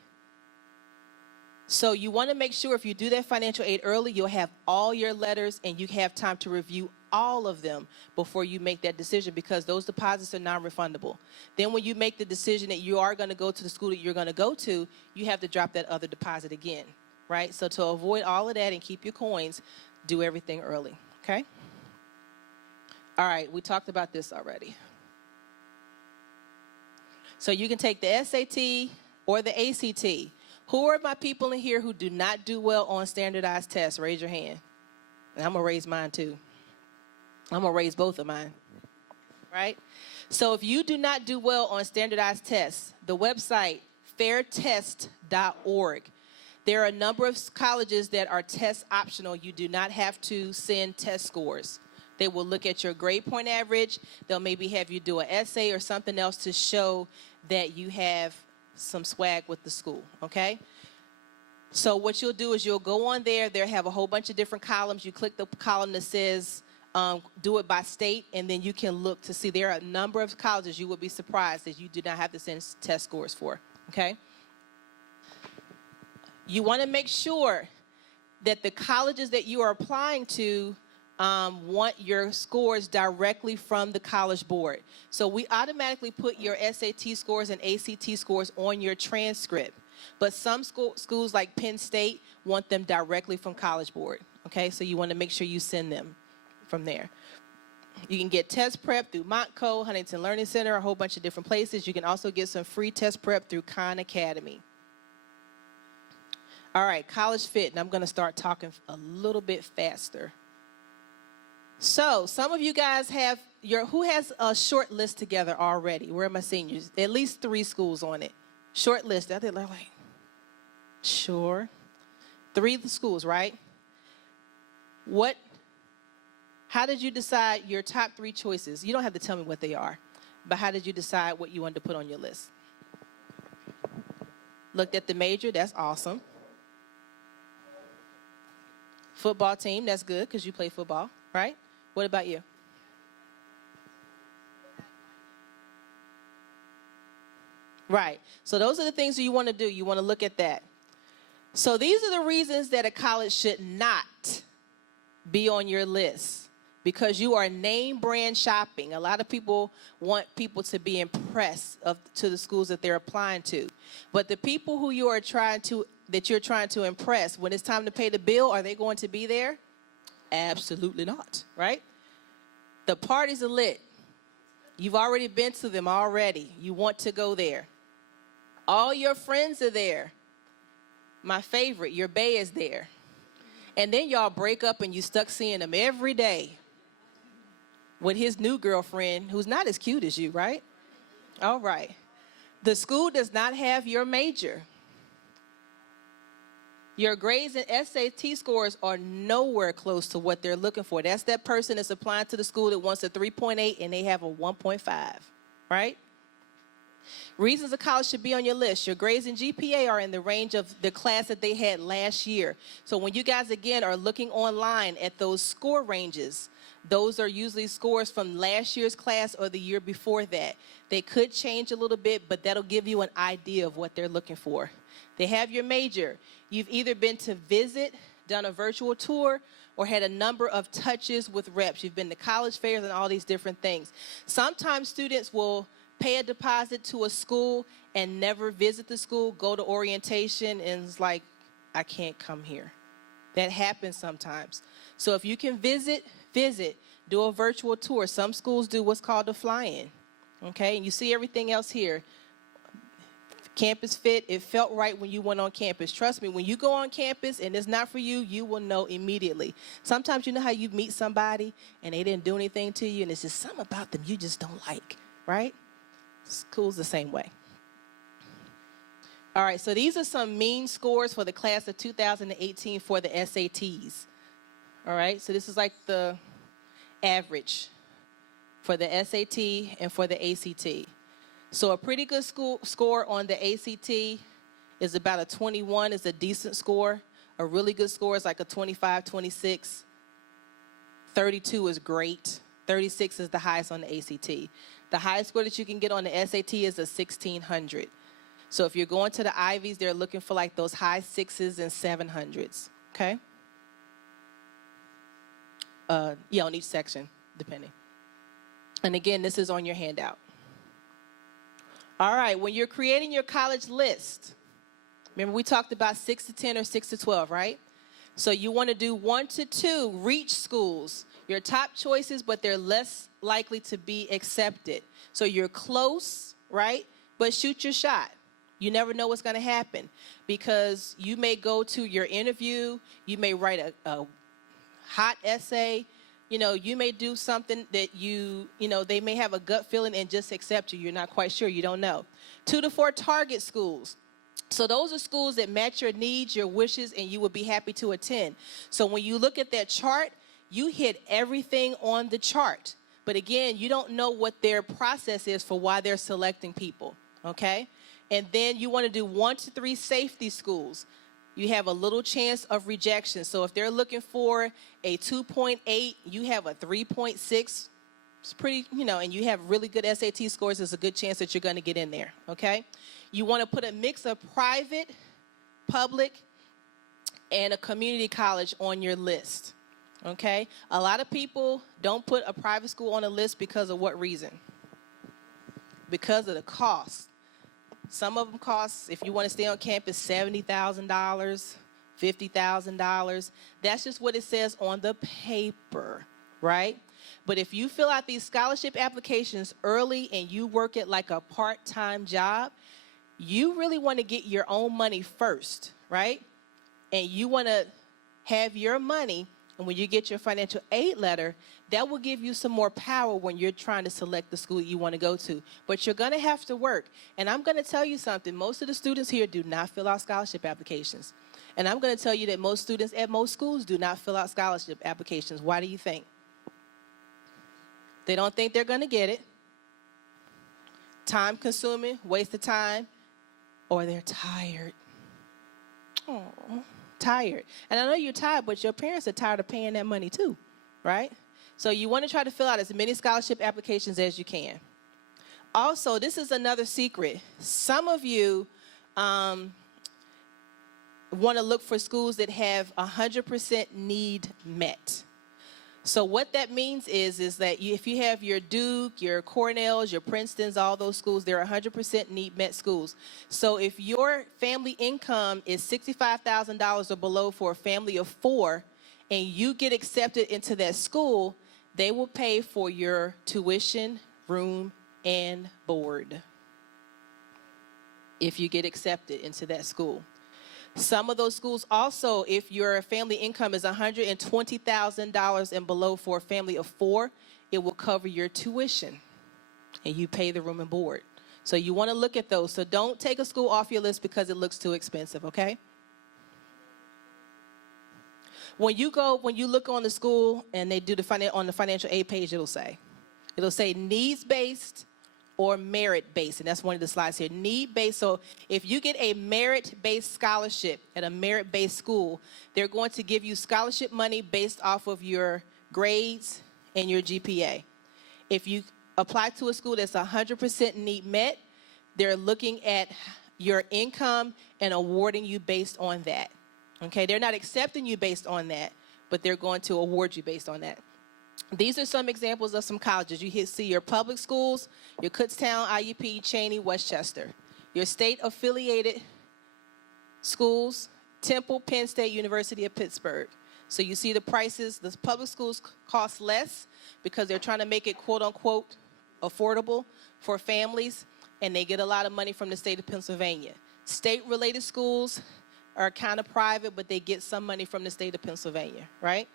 So you want to make sure if you do that financial aid early, you'll have all your letters and you have time to review all of them before you make that decision, because those deposits are non-refundable. Then when you make the decision that you are going to go to the school that you're going to go to, you have to drop that other deposit again, right? So to avoid all of that and keep your coins, do everything early, okay? All right, we talked about this already. So you can take the SAT or the ACT. Who are my people in here who do not do well on standardized tests? Raise your hand. And I'm going to raise mine too. I'm going to raise both of mine. Right? So if you do not do well on standardized tests, the website fairtest.org. There are a number of colleges that are test optional. You do not have to send test scores. They will look at your grade point average. They'll maybe have you do an essay or something else to show that you have some swag with the school, okay? So what you'll do is you'll go on there. They'll have a whole bunch of different columns. You click the column that says do it by state, and then you can look to see there are a number of colleges you will be surprised that you do not have to send test scores for, okay? You want to make sure that the colleges that you are applying to want your scores directly from the college board. So we automatically put your SAT scores and ACT scores on your transcript. But some schools like Penn State want them directly from college board. Okay, so you want to make sure you send them from there. You can get test prep through Montco, Huntington Learning Center, a whole bunch of different places. You can also get some free test prep through Khan Academy. All right, College Fit, and I'm going to start talking a little bit faster. So some of you guys have who has a short list together already? Where are my seniors? At least 3 schools on it. Short list. I think they're like, sure. 3 schools, right? How did you decide your top 3 choices? You don't have to tell me what they are, but how did you decide what you wanted to put on your list? Looked at the major, that's awesome. Football team, that's good because you play football, right? What about you? Right. So those are the things that you want to do. You want to look at that. So these are the reasons that a college should not be on your list, because you are name brand shopping. A lot of people want people to be impressed to the schools that they're applying to. But the people who you're trying to impress, when it's time to pay the bill, are they going to be there? Absolutely not, right? The parties are lit. You've already been to them already. You want to go there. All your friends are there. My favorite, your bae is there. And then y'all break up and you stuck seeing him every day with his new girlfriend who's not as cute as you, right? All right. The school does not have your major. Your grades and SAT scores are nowhere close to what they're looking for. That's that person that's applying to the school that wants a 3.8 and they have a 1.5, right? Reasons a college should be on your list. Your grades and GPA are in the range of the class that they had last year. So when you guys, again, are looking online at those score ranges, those are usually scores from last year's class or the year before that. They could change a little bit, but that'll give you an idea of what they're looking for. They have your major. You've either been to visit, done a virtual tour, or had a number of touches with reps. You've been to college fairs and all these different things. Sometimes students will pay a deposit to a school and never visit the school, go to orientation, and it's like, I can't come here. That happens sometimes. So if you can visit, do a virtual tour. Some schools do what's called a fly-in, okay? And you see everything else here. Campus fit, it felt right when you went on campus. Trust me, when you go on campus and it's not for you, you will know immediately. Sometimes you know how you meet somebody and they didn't do anything to you and it's just something about them you just don't like, right? School's the same way. All right, so these are some mean scores for the class of 2018 for the SATs. All right, so this is like the average for the SAT and for the ACT. So a pretty good score on the ACT is about a 21, is a decent score. A really good score is like a 25, 26. 32 is great. 36 is the highest on the ACT. The highest score that you can get on the SAT is a 1600. So if you're going to the Ivies, they're looking for like those high 6s and 700s, okay? Yeah, on each section, depending. And again, this is on your handout. All right, when you're creating your college list, remember we talked about 6 to 10 or 6 to 12, right? So you want to do 1 to 2 reach schools, your top choices, but they're less likely to be accepted. So you're close, right? But shoot your shot. You never know what's going to happen because you may go to your interview, you may write a hot essay, you may do something that they may have a gut feeling and just accept you. You're not quite sure. You don't know. 2 to 4 target schools. So those are schools that match your needs, your wishes, and you would be happy to attend. So when you look at that chart, you hit everything on the chart. But again, you don't know what their process is for why they're selecting people, okay? And then you want to do 1 to 3 safety schools. You have a little chance of rejection. So if they're looking for a 2.8, you have a 3.6. It's pretty, and you have really good SAT scores, there's a good chance that you're going to get in there, okay? You want to put a mix of private, public, and a community college on your list, okay? A lot of people don't put a private school on a list because of what reason? Because of the cost. Some of them cost, if you want to stay on campus, $70,000, $50,000. That's just what it says on the paper, right? But if you fill out these scholarship applications early and you work it like a part-time job, you really want to get your own money first, right? And you want to have your money, and when you get your financial aid letter, that will give you some more power when you're trying to select the school you want to go to. But you're going to have to work. And I'm going to tell you something. Most of the students here do not fill out scholarship applications. And I'm going to tell you that most students at most schools do not fill out scholarship applications. Why do you think? They don't think they're going to get it. Time consuming, waste of time, or they're tired. Oh, tired. And I know you're tired, but your parents are tired of paying that money too, right? So you want to try to fill out as many scholarship applications as you can. Also, this is another secret. Some of you want to look for schools that have 100% need met. So what that means is that if you have your Duke, your Cornells, your Princetons, all those schools, they're 100% need met schools. So if your family income is $65,000 or below for a family of 4, and you get accepted into that school, they will pay for your tuition, room, and board if you get accepted into that school. Some of those schools also, if your family income is $120,000 and below for a family of 4, it will cover your tuition and you pay the room and board. So you want to look at those. So don't take a school off your list because it looks too expensive, okay? When you look on the school and they do on the financial aid page, it'll say needs-based or merit-based, and that's one of the slides here. Need-based, so if you get a merit-based scholarship at a merit-based school, they're going to give you scholarship money based off of your grades and your GPA. If you apply to a school that's 100% need met, they're looking at your income and awarding you based on that. Okay, they're not accepting you based on that, but they're going to award you based on that. These are some examples of some colleges. You see your public schools, your Kutztown, IUP, Cheney, Westchester. Your state-affiliated schools, Temple, Penn State, University of Pittsburgh. So you see the prices. The public schools cost less because they're trying to make it, quote-unquote, affordable for families, and they get a lot of money from the state of Pennsylvania. State-related schools are kind of private, but they get some money from the state of Pennsylvania, right?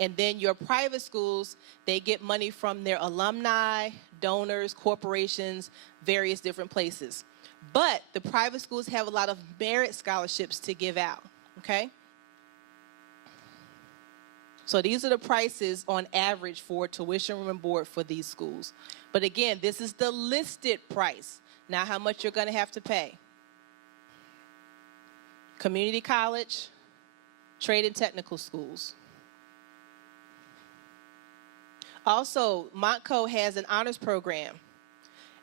And then your private schools, they get money from their alumni, donors, corporations, various different places. But the private schools have a lot of merit scholarships to give out, okay? So these are the prices on average for tuition, room, and board for these schools. But again, this is the listed price, not how much you're going to have to pay. Community college, trade and technical schools. Also, Montco has an honors program,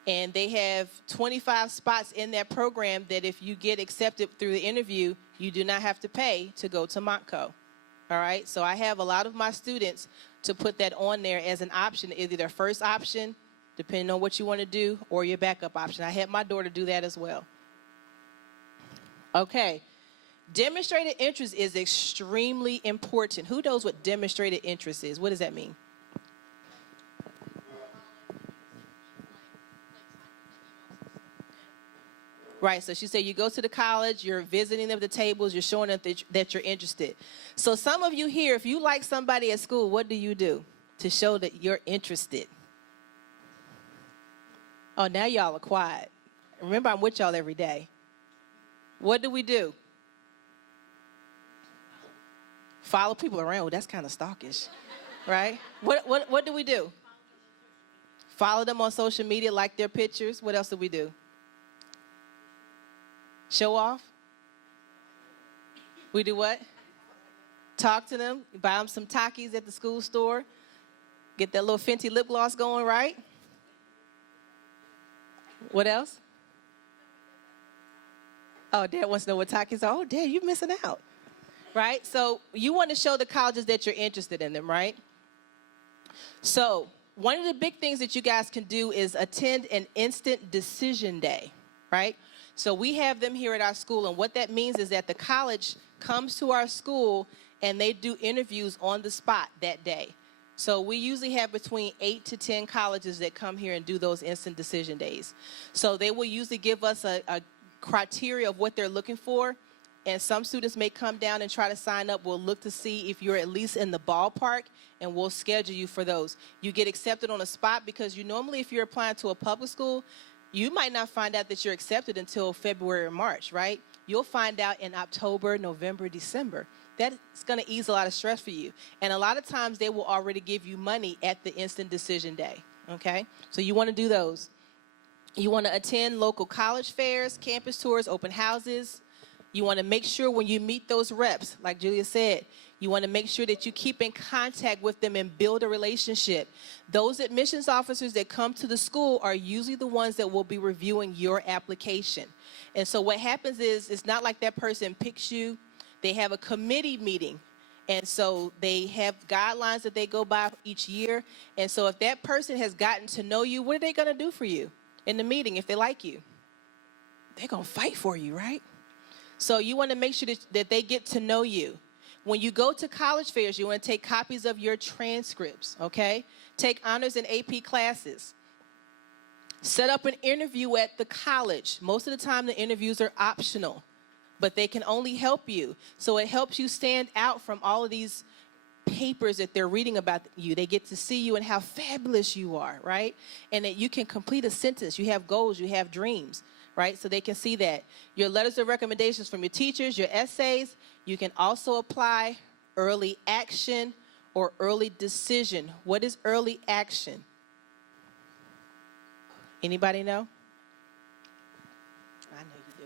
and they have 25 spots in that program that if you get accepted through the interview, you do not have to pay to go to Montco. All right, so I have a lot of my students to put that on there as an option, either their first option, depending on what you want to do, or your backup option. I had my daughter do that as well. Okay, Demonstrated interest is extremely important. Who knows what demonstrated interest is? What does that mean? Right, so she said you go to the college, you're visiting them at the tables, you're showing them that you're interested. So some of you here, if you like somebody at school, what do you do to show that you're interested? Oh, now y'all are quiet. Remember, I'm with y'all every day. What do we do? Follow people around. Oh, that's kind of stalkish, right? What do we do? Follow them on social media, like their pictures. What else do we do? Show off? We do what? Talk to them, buy them some Takis at the school store, get that little Fenty lip gloss going, right? What else? Oh, Dad wants to know what Takis are. Oh, Dad, you're missing out, right? So you want to show the colleges that you're interested in them, right? So one of the big things that you guys can do is attend an instant decision day, right? So we have them here at our school, and what that means is that the college comes to our school and they do interviews on the spot that day. So we usually have between 8 to 10 colleges that come here and do those instant decision days. So they will usually give us a criteria of what they're looking for, and some students may come down and try to sign up. We'll look to see if you're at least in the ballpark, and we'll schedule you for those. You get accepted on the spot because you normally, if you're applying to a public school, you might not find out that you're accepted until February or March, right? You'll find out in October, November, December. That's going to ease a lot of stress for you. And a lot of times they will already give you money at the instant decision day, okay? So you want to do those. You want to attend local college fairs, campus tours, open houses. You want to make sure when you meet those reps, like Julia said, you want to make sure that you keep in contact with them and build a relationship. Those admissions officers that come to the school are usually the ones that will be reviewing your application. And so what happens is, it's not like that person picks you. They have a committee meeting. And so they have guidelines that they go by each year. And so if that person has gotten to know you, what are they going to do for you in the meeting if they like you? They're going to fight for you, right? So you want to make sure that they get to know you. When you go to college fairs, you want to take copies of your transcripts, okay? Take honors and AP classes. Set up an interview at the college. Most of the time, the interviews are optional, but they can only help you. So it helps you stand out from all of these papers that they're reading about you. They get to see you and how fabulous you are, right? And that you can complete a sentence. You have goals, you have dreams, right? So they can see that. Your letters of recommendations from your teachers, your essays. You can also apply early action or early decision. What is early action? Anybody know? I know you do.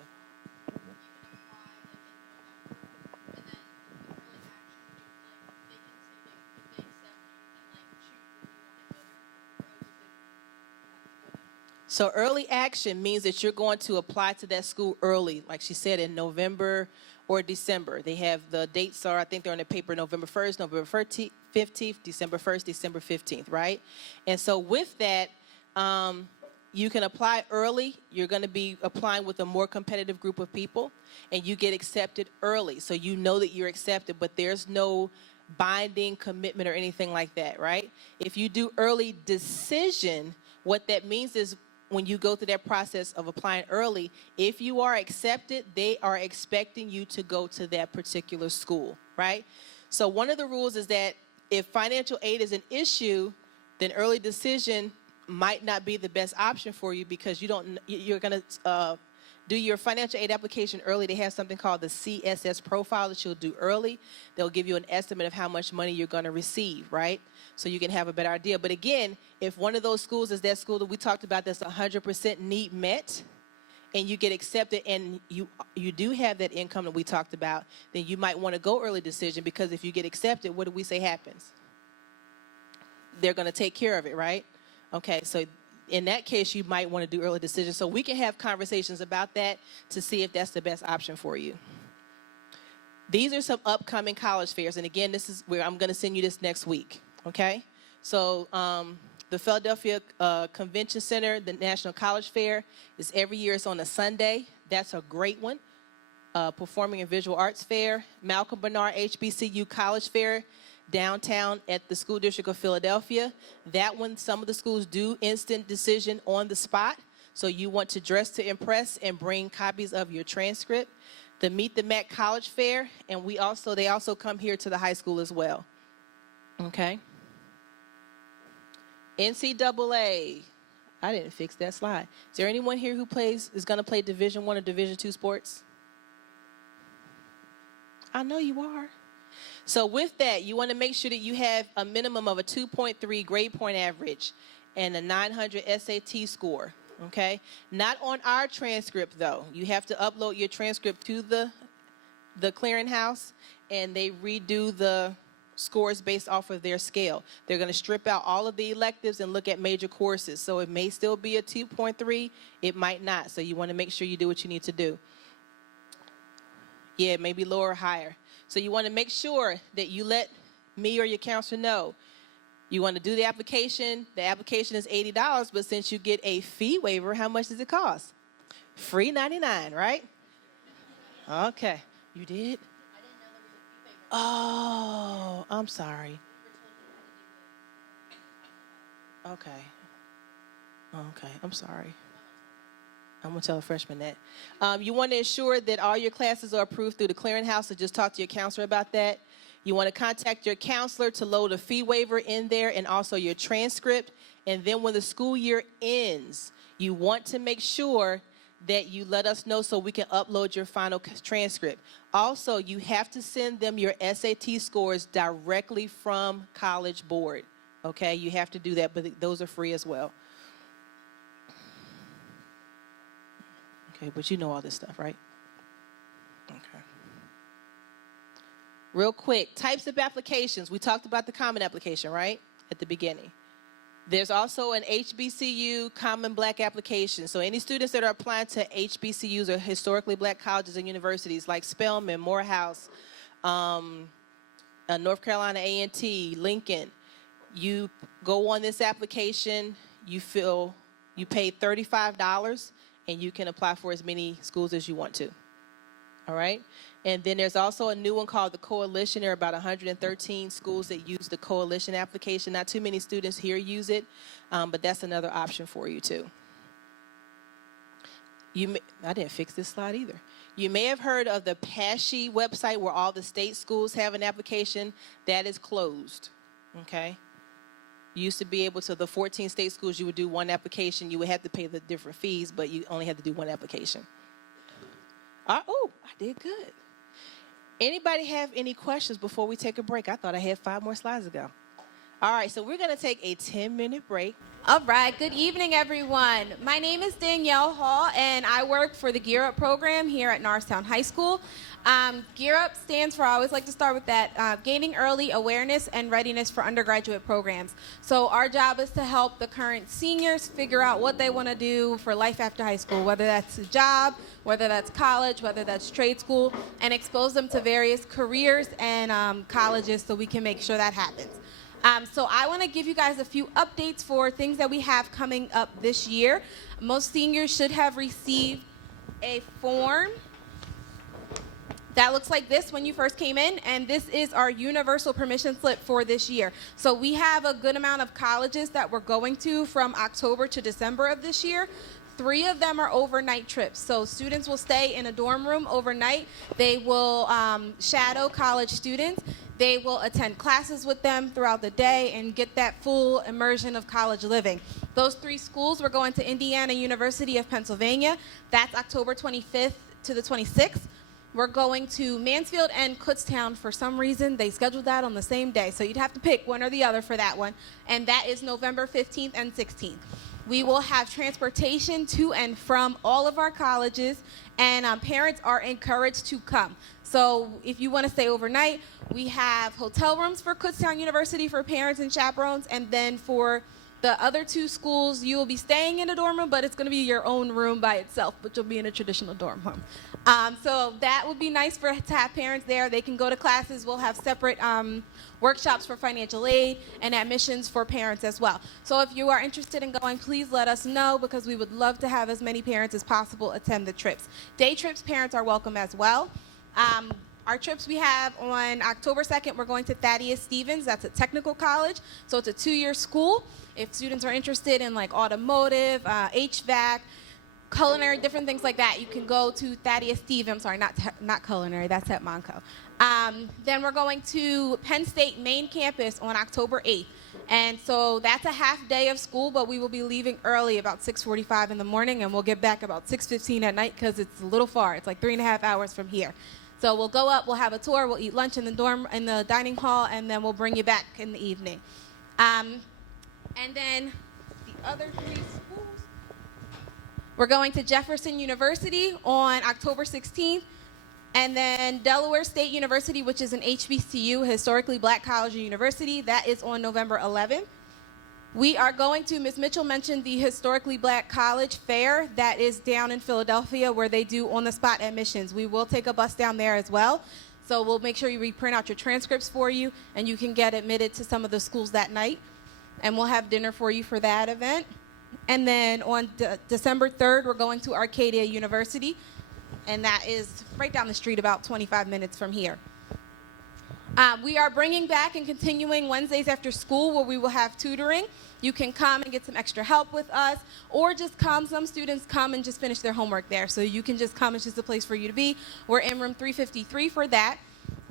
So early action means that you're going to apply to that school early, like she said, in November or December. They have the dates are, I think they're on the paper, November 1st, November 15th, December 1st, December 15th, right? And so with that, you can apply early. You're going to be applying with a more competitive group of people, and you get accepted early. So you know that you're accepted, but there's no binding commitment or anything like that, right? If you do early decision, what that means is when you go through that process of applying early, if you are accepted, they are expecting you to go to that particular school, right? So one of the rules is that if financial aid is an issue, then early decision might not be the best option for you because you're going to do your financial aid application early. They have something called the CSS Profile that you'll do early. They'll give you an estimate of how much money you're going to receive, right? So you can have a better idea. But again, if one of those schools is that school that we talked about that's 100% need met, and you get accepted and you do have that income that we talked about, then you might want to go early decision, because if you get accepted, what do we say happens? They're going to take care of it, right? Okay, so in that case, you might want to do early decision. So we can have conversations about that to see if that's the best option for you. These are some upcoming college fairs. And again, this is where I'm going to send you this next week, okay? So the Philadelphia Convention Center, the National College Fair, is every year. It's on a Sunday. That's a great one. Performing and Visual Arts Fair, Malcolm Bernard HBCU College Fair, downtown at the School District of Philadelphia. That one, some of the schools do instant decision on the spot. So you want to dress to impress and bring copies of your transcript. The Meet the Mac College Fair, and they also come here to the high school as well. Okay. NCAA. I didn't fix that slide. Is there anyone here who is going to play Division I or Division II sports? I know you are. So with that, you want to make sure that you have a minimum of a 2.3 grade point average and a 900 SAT score, okay? Not on our transcript, though. You have to upload your transcript to the clearinghouse, and they redo the scores based off of their scale. They're going to strip out all of the electives and look at major courses. So it may still be a 2.3. It might not. So you want to make sure you do what you need to do. Yeah, maybe lower or higher. So you want to make sure that you let me or your counselor know. You want to do the application. The application is $80, but since you get a fee waiver, how much does it cost? Free $99, right? Okay. You did? Oh, I'm sorry. Okay. Okay, I'm sorry. I'm going to tell a freshman that. You want to ensure that all your classes are approved through the clearinghouse, so just talk to your counselor about that. You want to contact your counselor to load a fee waiver in there and also your transcript. And then when the school year ends, you want to make sure that you let us know so we can upload your final transcript. Also, you have to send them your SAT scores directly from College Board. Okay, you have to do that, but those are free as well. Okay, but you know all this stuff, right? Okay. Real quick, types of applications. We talked about the common application, right, at the beginning. There's also an HBCU common black application. So any students that are applying to HBCUs or historically black colleges and universities like Spelman, Morehouse, North Carolina A&T, Lincoln, you go on this application, you pay $35, and you can apply for as many schools as you want to. All right? And then there's also a new one called the Coalition. There are about 113 schools that use the Coalition application. Not too many students here use it, but that's another option for you too. I didn't fix this slide either. You may have heard of the PASHE website where all the state schools have an application. That is closed, okay? You used to be able to, the 14 state schools, you would do one application. You would have to pay the different fees, but you only had to do one application. Oh, I did good. Anybody have any questions before we take a break? I thought I had 5 more slides to go. All right, so we're going to take a 10-minute break. All right, good evening, everyone. My name is Danielle Hall, and I work for the Gear Up program here at Norristown High School. Gear Up stands for, I always like to start with that, gaining early awareness and readiness for undergraduate programs. So our job is to help the current seniors figure out what they want to do for life after high school, whether that's a job, whether that's college, whether that's trade school, and expose them to various careers and colleges so we can make sure that happens. So I want to give you guys a few updates for things that we have coming up this year. Most seniors should have received a form that looks like this when you first came in, and this is our universal permission slip for this year. So we have a good amount of colleges that we're going to from October to December of this year. 3 of them are overnight trips. So students will stay in a dorm room overnight. They will shadow college students. They will attend classes with them throughout the day and get that full immersion of college living. Those 3 schools, we're going to Indiana University of Pennsylvania. That's October 25th to the 26th. We're going to Mansfield and Kutztown. For some reason, they scheduled that on the same day. So you'd have to pick one or the other for that one. And that is November 15th and 16th. We will have transportation to and from all of our colleges, and parents are encouraged to come. So if you want to stay overnight, we have hotel rooms for Kutztown University for parents and chaperones, and then for The other 2 schools, you will be staying in a dorm room, but it's going to be your own room by itself, but you'll be in a traditional dorm room. So that would be nice to have parents there. They can go to classes. We'll have separate workshops for financial aid and admissions for parents as well. So if you are interested in going, please let us know, because we would love to have as many parents as possible attend the trips. Day trips, parents are welcome as well. Our trips we have on October 2nd, we're going to Thaddeus Stevens. That's a technical college, so it's a 2-year school. If students are interested in like automotive, HVAC, culinary, different things like that, you can go to Thaddeus Stevens. Sorry, not culinary, that's at Monco. Then we're going to Penn State main campus on October 8th. And so that's a half day of school, but we will be leaving early, about 6:45 in the morning, and we'll get back about 6:15 at night because it's a little far. It's like 3.5 hours from here. So we'll go up, we'll have a tour, we'll eat lunch in the dining hall, and then we'll bring you back in the evening. And then the other 3 schools, we're going to Jefferson University on October 16th, and then Delaware State University, which is an HBCU, historically black college and university, that is on November 11th. We are going to, Ms. Mitchell mentioned the historically black college fair that is down in Philadelphia, where they do on-the-spot admissions. We will take a bus down there as well. So we'll make sure we print out your transcripts for you, and you can get admitted to some of the schools that night. And we'll have dinner for you for that event. And then on December 3rd, we're going to Arcadia University, and that is right down the street, about 25 minutes from here. We are bringing back and continuing Wednesdays after school, where we will have tutoring. You can come and get some extra help with us, or just come. Some students come and just finish their homework there, so you can just come. It's just a place for you to be. We're in room 353 for that.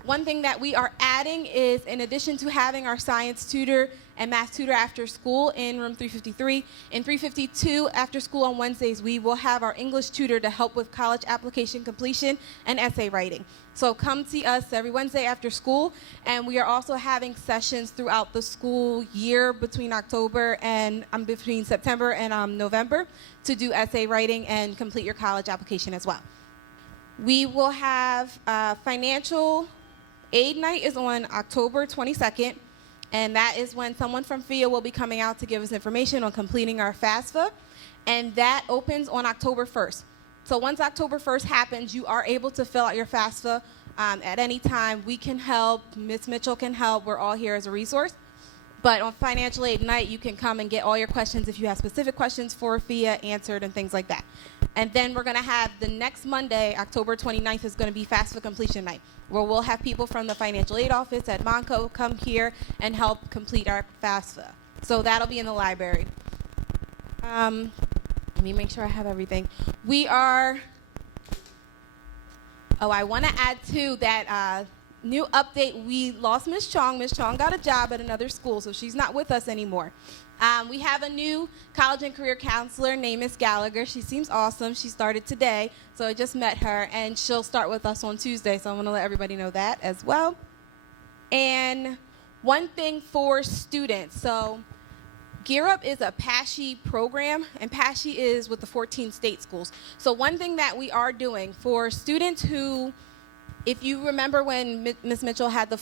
One thing that we are adding is, in addition to having our science tutor and math tutor after school in room 353, in 352 after school on Wednesdays, we will have our English tutor to help with college application completion and essay writing. So come see us every Wednesday after school, and we are also having sessions throughout the school year between September and November to do essay writing and complete your college application as well. We will have financial aid night is on October 22nd, and that is when someone from FIA will be coming out to give us information on completing our FAFSA, and that opens on October 1st. So once October 1st happens, you are able to fill out your FAFSA at any time. We can help. Ms. Mitchell can help. We're all here as a resource. But on financial aid night, you can come and get all your questions, if you have specific questions for FIA, answered and things like that. And then we're going to have the next Monday, October 29th, is going to be FAFSA completion night, where we'll have people from the financial aid office at Monco come here and help complete our FAFSA. So that'll be in the library. Let me make sure I have everything. I want to add too that new update, we lost Ms. Chong. Ms. Chong got a job at another school, so she's not with us anymore. We have a new college and career counselor named Ms. Gallagher. She seems awesome. She started today, so I just met her, and she'll start with us on Tuesday, so I'm going to let everybody know that as well. And one thing for students, so Gear Up is a PASHE program, and PASHE is with the 14 state schools. So one thing that we are doing for students who, if you remember when Ms. Mitchell had the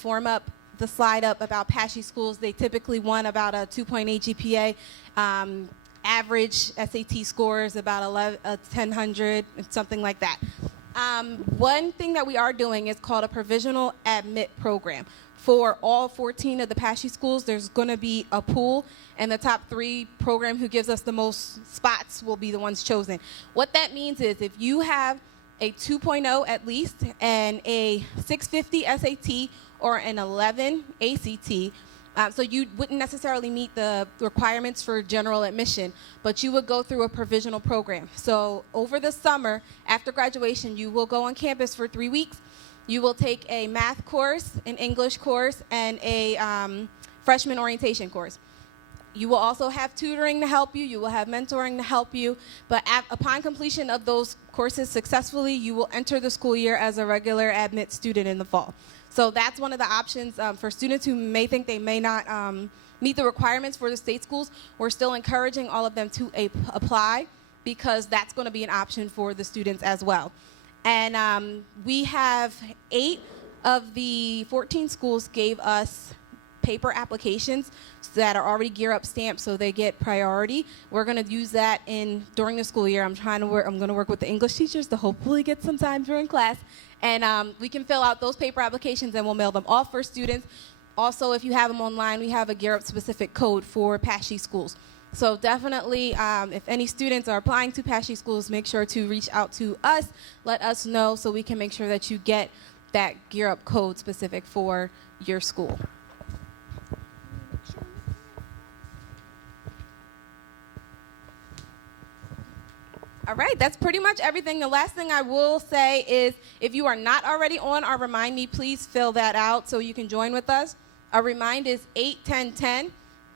slide up about PASHE schools, they typically want about a 2.8 GPA. Average SAT scores about 1,000, something like that. One thing that we are doing is called a Provisional Admit program. For all 14 of the PASHE schools, there's going to be a pool, and the top 3 program who gives us the most spots will be the ones chosen. What that means is if you have a 2.0 at least and a 650 SAT or an 11 ACT, so you wouldn't necessarily meet the requirements for general admission, but you would go through a provisional program. So over the summer, after graduation, you will go on campus for 3 weeks. You will take a math course, an English course, and a freshman orientation course. You will also have tutoring to help you. You will have mentoring to help you. But upon completion of those courses successfully, you will enter the school year as a regular admit student in the fall. So that's one of the options for students who may think they may not meet the requirements for the state schools. We're still encouraging all of them to apply, because that's going to be an option for the students as well. And we have 8 of the 14 schools gave us paper applications that are already Gear Up stamped, so they get priority. We're going to use that during the school year. I'm going to work with the English teachers to hopefully get some time during class, and we can fill out those paper applications and we'll mail them off for students. Also, if you have them online, we have a Gear Up specific code for PASHE schools. So definitely, if any students are applying to PASHE schools, make sure to reach out to us, let us know so we can make sure that you get that Gear Up code specific for your school. All right, that's pretty much everything. The last thing I will say is if you are not already on our Remind Me, please fill that out so you can join with us. Our Remind is 8-10-10,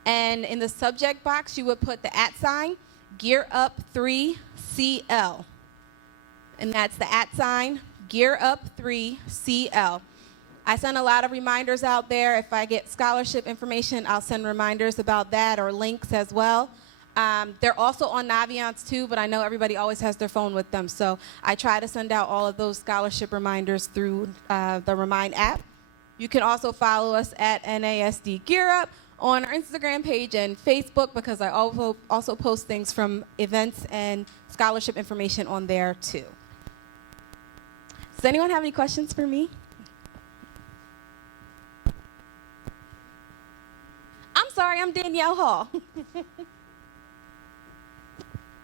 and in the subject box, you would put the @ Gear Up 3CL. And that's the @ Gear Up 3CL. I send a lot of reminders out there. If I get scholarship information, I'll send reminders about that or links as well. They're also on Naviance too, but I know everybody always has their phone with them. So I try to send out all of those scholarship reminders through the Remind app. You can also follow us at NASD Gear Up on our Instagram page and Facebook, because I also post things from events and scholarship information on there too. Does anyone have any questions for me? I'm sorry, I'm Danielle Hall.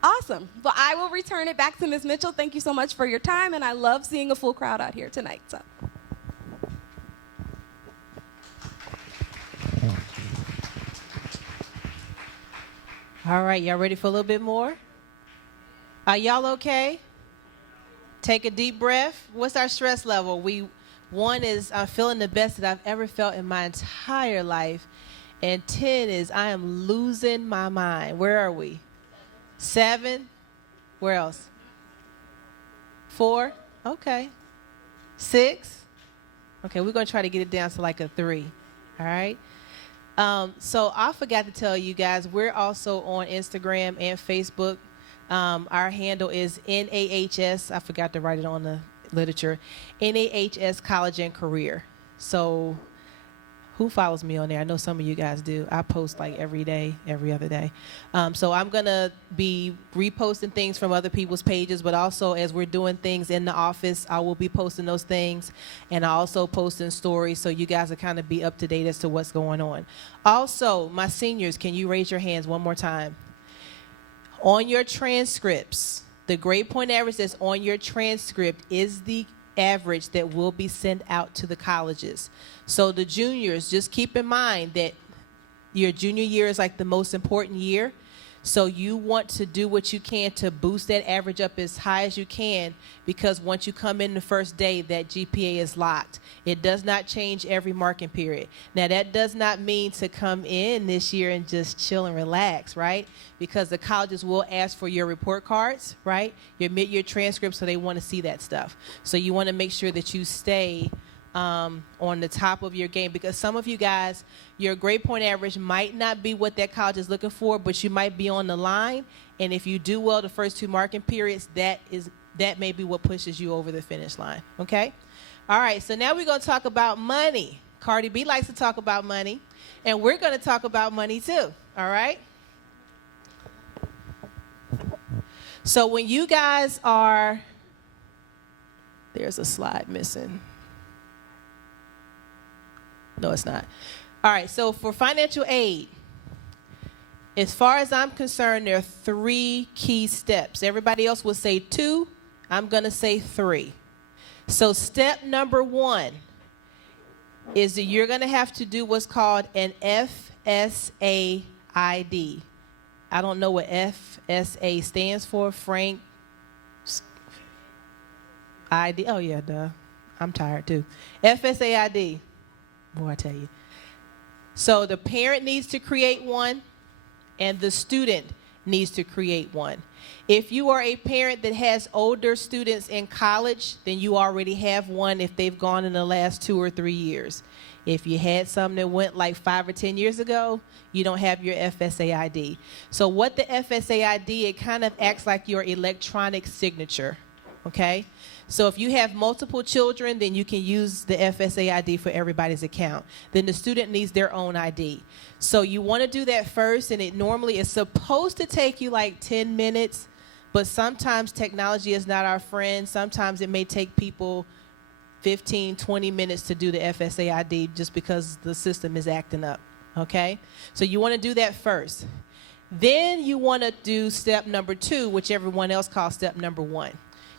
Awesome. Well, I will return it back to Ms. Mitchell. Thank you so much for your time, and I love seeing a full crowd out here tonight. So. All right, y'all ready for a little bit more? Are y'all okay? Take a deep breath. What's our stress level? One is I'm feeling the best that I've ever felt in my entire life. And 10 is I am losing my mind. Where are we? 7? Where else? 4? Okay. 6? Okay, we're going to try to get it down to like a 3. All right? So I forgot to tell you guys, we're also on Instagram and Facebook. Our handle is NAHS. I forgot to write it on the literature. NAHS College and Career. So who follows me on there? I know some of you guys do. I post like every day, every other day. So I'm going to be reposting things from other people's pages, but also as we're doing things in the office, I will be posting those things, and I also posting stories so you guys will kind of be up to date as to what's going on. Also, my seniors, can you raise your hands one more time? On your transcripts, the grade point average that's on your transcript is the average that will be sent out to the colleges. So the juniors, just keep in mind that your junior year is like the most important year. So you want to do what you can to boost that average up as high as you can, because once you come in the first day, that GPA is locked. It does not change every marking period. Now, that does not mean to come in this year and just chill and relax, right? Because the colleges will ask for your report cards, right? Your mid-year transcripts, so they want to see that stuff. So you want to make sure that you stay on the top of your game, because some of you guys, your grade point average might not be what that college is looking for, but you might be on the line, and if you do well the first 2 marking periods, that may be what pushes you over the finish line. Okay? All right, so now we're going to talk about money. Cardi B likes to talk about money, and we're going to talk about money too. All right? So when you guys are, there's a slide missing. No, it's not. All right, so for financial aid, as far as I'm concerned, there are 3 key steps. Everybody else will say 2. I'm going to say 3. So step number 1 is that you're going to have to do what's called an FSA ID. I don't know what FSA stands for. Frank ID. Oh, yeah, duh. I'm tired, too. FSA ID. Boy, I tell you. So the parent needs to create one, and the student needs to create one. If you are a parent that has older students in college, then you already have one if they've gone in the last 2 or 3 years. If you had some that went like 5 or 10 years ago, you don't have your FSA ID. So what the FSA ID, it kind of acts like your electronic signature, okay? So if you have multiple children, then you can use the FSA ID for everybody's account. Then the student needs their own ID. So you want to do that first, and it normally is supposed to take you like 10 minutes, but sometimes technology is not our friend. Sometimes it may take people 15, 20 minutes to do the FSA ID just because the system is acting up, okay? So you want to do that first. Then you want to do step number 2, which everyone else calls step number 1.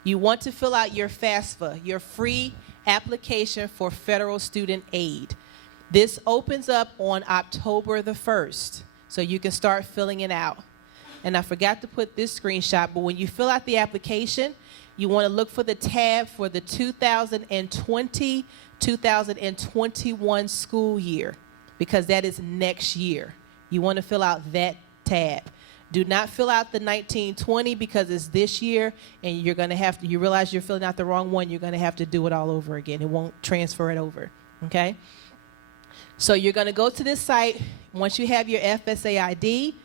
You want to fill out your FAFSA, your free application for federal student aid. This opens up on October the 1st, so you can start filling it out. And I forgot to put this screenshot, but when you fill out the application, you want to look for the tab for the 2020-2021 school year, because that is next year. You want to fill out that tab. Do not fill out the 1920 because it's this year, and you're going to have to, you realize you're filling out the wrong one, you're going to have to do it all over again. It won't transfer it over, okay? So you're going to go to this site. Once you have your FSA ID,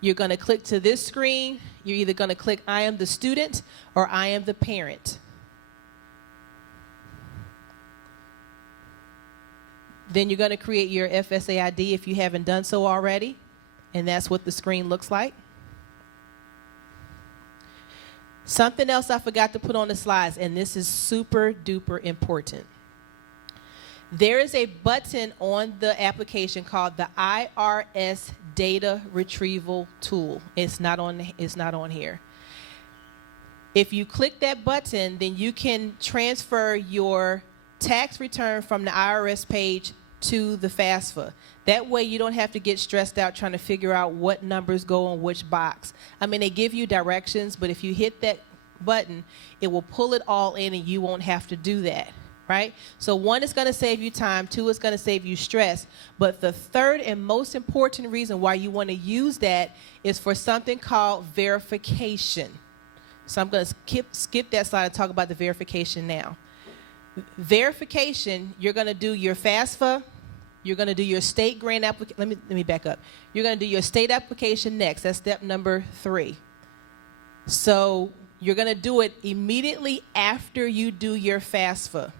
you're going to click to this screen. You're either going to click I am the student or I am the parent. Then you're going to create your FSA ID if you haven't done so already, and that's what the screen looks like. Something else I forgot to put on the slides, and this is super duper important. There is a button on the application called the IRS Data Retrieval Tool. It's not on here. If you click that button, then you can transfer your tax return from the IRS page to the FAFSA. That way you don't have to get stressed out trying to figure out what numbers go on which box. I mean, they give you directions, but if you hit that button, it will pull it all in and you won't have to do that, right? So 1 is going to save you time, 2 is going to save you stress, but the third and most important reason why you want to use that is for something called verification. So I'm going to skip that slide and talk about the verification now. Verification, you're going to do your FAFSA, you're going to do your state grant application. Let me back up. You're going to do your state application next. That's step number 3. So you're going to do it immediately after you do your FAFSA.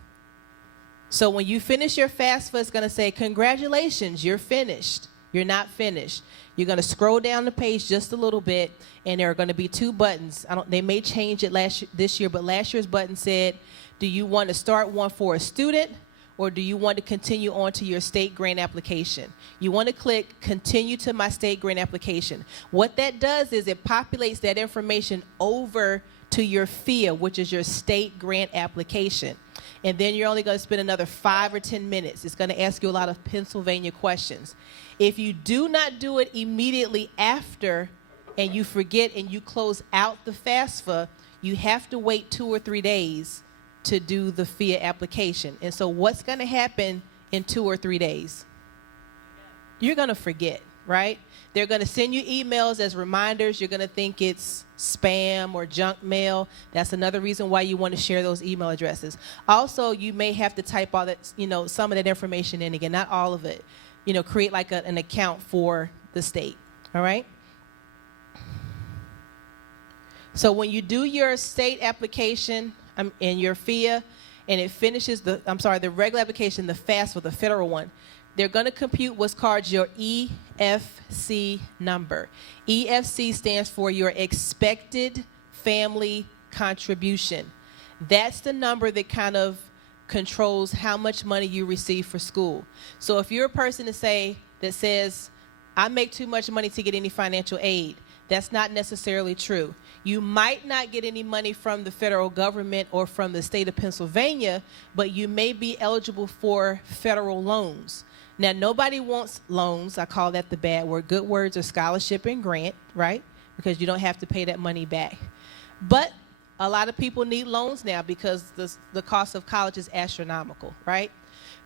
So when you finish your FAFSA, it's going to say, congratulations, you're finished. You're not finished. You're going to scroll down the page just a little bit, and there are going to be 2 buttons. They may change it this year, but last year's button said, do you want to start one for a student, or do you want to continue on to your state grant application? You want to click continue to my state grant application. What that does is it populates that information over to your FIA, which is your state grant application. And then you're only going to spend another 5 or 10 minutes. It's going to ask you a lot of Pennsylvania questions. If you do not do it immediately after and you forget and you close out the FAFSA, you have to wait 2 or 3 days to do the FIA application. And so what's going to happen in 2 or 3 days? You're going to forget, right? They're going to send you emails as reminders. You're going to think it's spam or junk mail. That's another reason why you want to share those email addresses. Also, you may have to type all that, some of that information in again, not all of it. Create like an account for the state, all right? So when you do your state application and your FIA, and it finishes the regular application, the FAFSA, the federal one, they're going to compute what's called your EFC number. EFC stands for your expected family contribution. That's the number that kind of controls how much money you receive for school. So if you're a person that says, I make too much money to get any financial aid, that's not necessarily true. You might not get any money from the federal government or from the state of Pennsylvania, but you may be eligible for federal loans. Now, nobody wants loans. I call that the bad word. Good words are scholarship and grant, right? Because you don't have to pay that money back. But a lot of people need loans now because the cost of college is astronomical, right?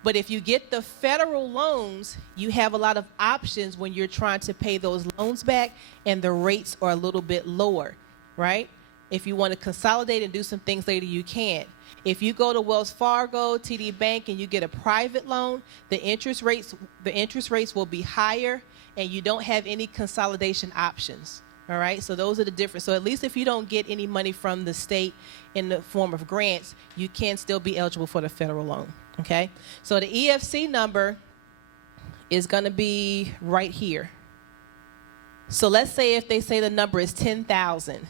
But if you get the federal loans, you have a lot of options when you're trying to pay those loans back, and the rates are a little bit lower, right? If you want to consolidate and do some things later, you can. If you go to Wells Fargo, TD Bank, and you get a private loan, the interest rates will be higher, and you don't have any consolidation options. All right, so those are the different. So at least if you don't get any money from the state in the form of grants, you can still be eligible for the federal loan. Okay, so the EFC number is going to be right here. So let's say if they say the number is 10,000,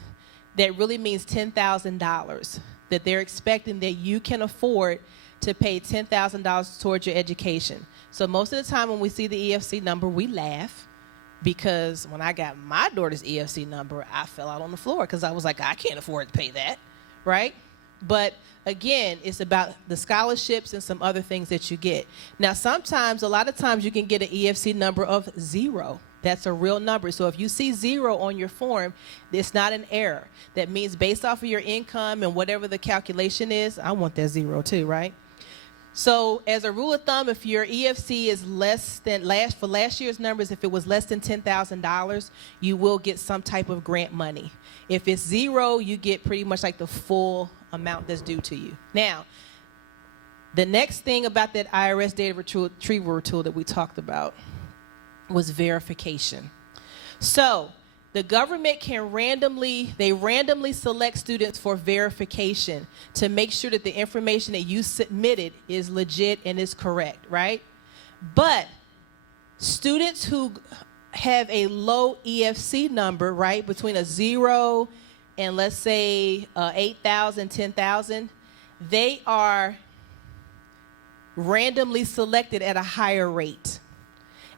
that really means $10,000 that they're expecting that you can afford to pay $10,000 towards your education. So most of the time when we see the EFC number, we laugh, because when I got my daughter's EFC number, I fell out on the floor because I was like, I can't afford to pay that, right? But again, it's about the scholarships and some other things that you get. Now, sometimes, a lot of times you can get an EFC number of 0. That's a real number. So if you see 0 on your form, it's not an error. That means based off of your income and whatever the calculation is, I want that 0 too, right? So as a rule of thumb, if your EFC is less than for last year's numbers, if it was less than $10,000, you will get some type of grant money. If it's 0, you get pretty much like the full amount that's due to you. Now, the next thing about that IRS data retrieval tool that we talked about was verification. So the government can randomly select students for verification to make sure that the information that you submitted is legit and is correct, right? But students who have a low EFC number, right, between a 0 and let's say 8,000, 10,000, they are randomly selected at a higher rate.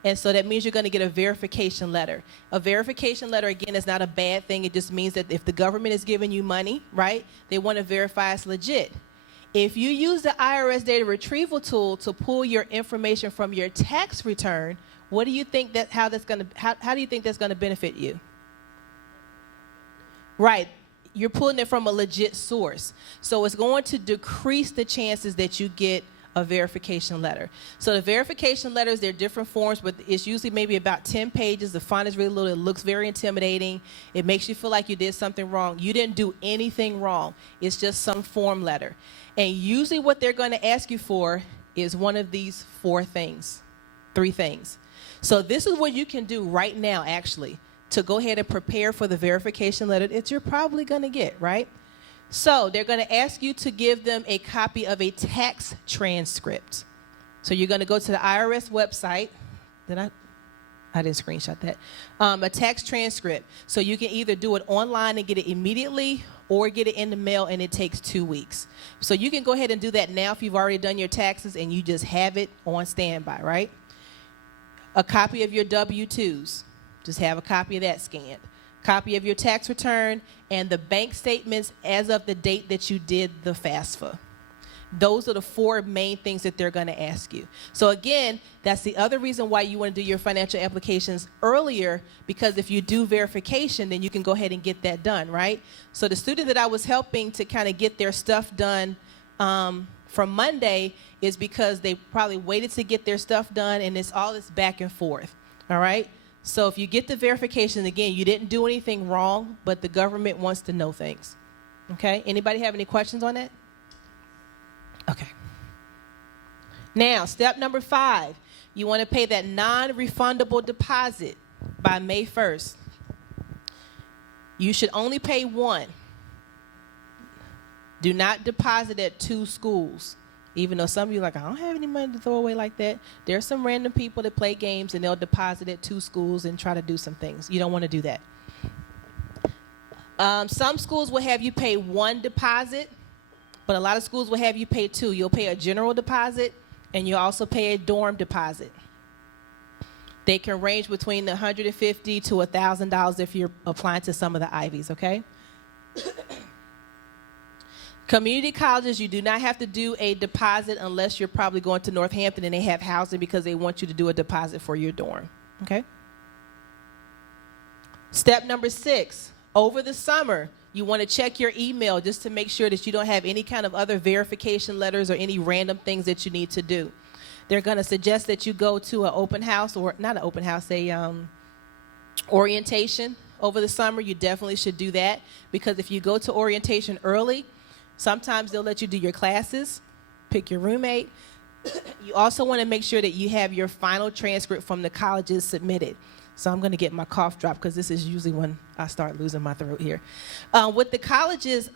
And so that means you're going to get a verification letter. A verification letter, again, is not a bad thing. It just means that if the government is giving you money, right, they want to verify it's legit. If you use the IRS data retrieval tool to pull your information from your tax return, what do you think how do you think that's going to benefit you? Right. You're pulling it from a legit source. So it's going to decrease the chances that you get a verification letter. So the verification letters, they're different forms, but it's usually maybe about 10 pages. The font is really little. It looks very intimidating. It makes you feel like you did something wrong. You didn't do anything wrong. It's just some form letter. And usually what they're going to ask you for is one of these 3 things. So this is what you can do right now, actually, to go ahead and prepare for the verification letter that you're probably going to get, right? So they're going to ask you to give them a copy of a tax transcript. So you're going to go to the IRS website. I didn't screenshot that. A tax transcript. So you can either do it online and get it immediately or get it in the mail, and it takes 2 weeks. So you can go ahead and do that now if you've already done your taxes and you just have it on standby, right? A copy of your W-2s. Just have a copy of that scanned. Copy of your tax return and the bank statements as of the date that you did the FAFSA. Those are the 4 main things that they're going to ask you. So again, that's the other reason why you want to do your financial applications earlier, because if you do verification, then you can go ahead and get that done, right? So the student that I was helping to kind of get their stuff done from Monday is because they probably waited to get their stuff done, and it's all this back and forth, all right? So if you get the verification, again, you didn't do anything wrong, but the government wants to know things. Okay? Anybody have any questions on that? Okay. Now, step number 5. You want to pay that non-refundable deposit by May 1st. You should only pay 1. Do not deposit at 2 schools. Even though some of you are like, I don't have any money to throw away like that. There's some random people that play games and they'll deposit at 2 schools and try to do some things. You don't want to do that. Some schools will have you pay 1 deposit, but a lot of schools will have you pay 2. You'll pay a general deposit and you'll also pay a dorm deposit. They can range between $150 to $1,000 if you're applying to some of the Ivies, okay? Community colleges, you do not have to do a deposit unless you're probably going to Northampton and they have housing because they want you to do a deposit for your dorm, okay? Step number 6, over the summer, you want to check your email just to make sure that you don't have any kind of other verification letters or any random things that you need to do. They're going to suggest that you go to an open house, or not an open house, orientation over the summer. You definitely should do that, because if you go to orientation early, sometimes they'll let you do your classes, pick your roommate. You also want to make sure that you have your final transcript from the colleges submitted. So I'm going to get my cough drop because this is usually when I start losing my throat here. With the colleges,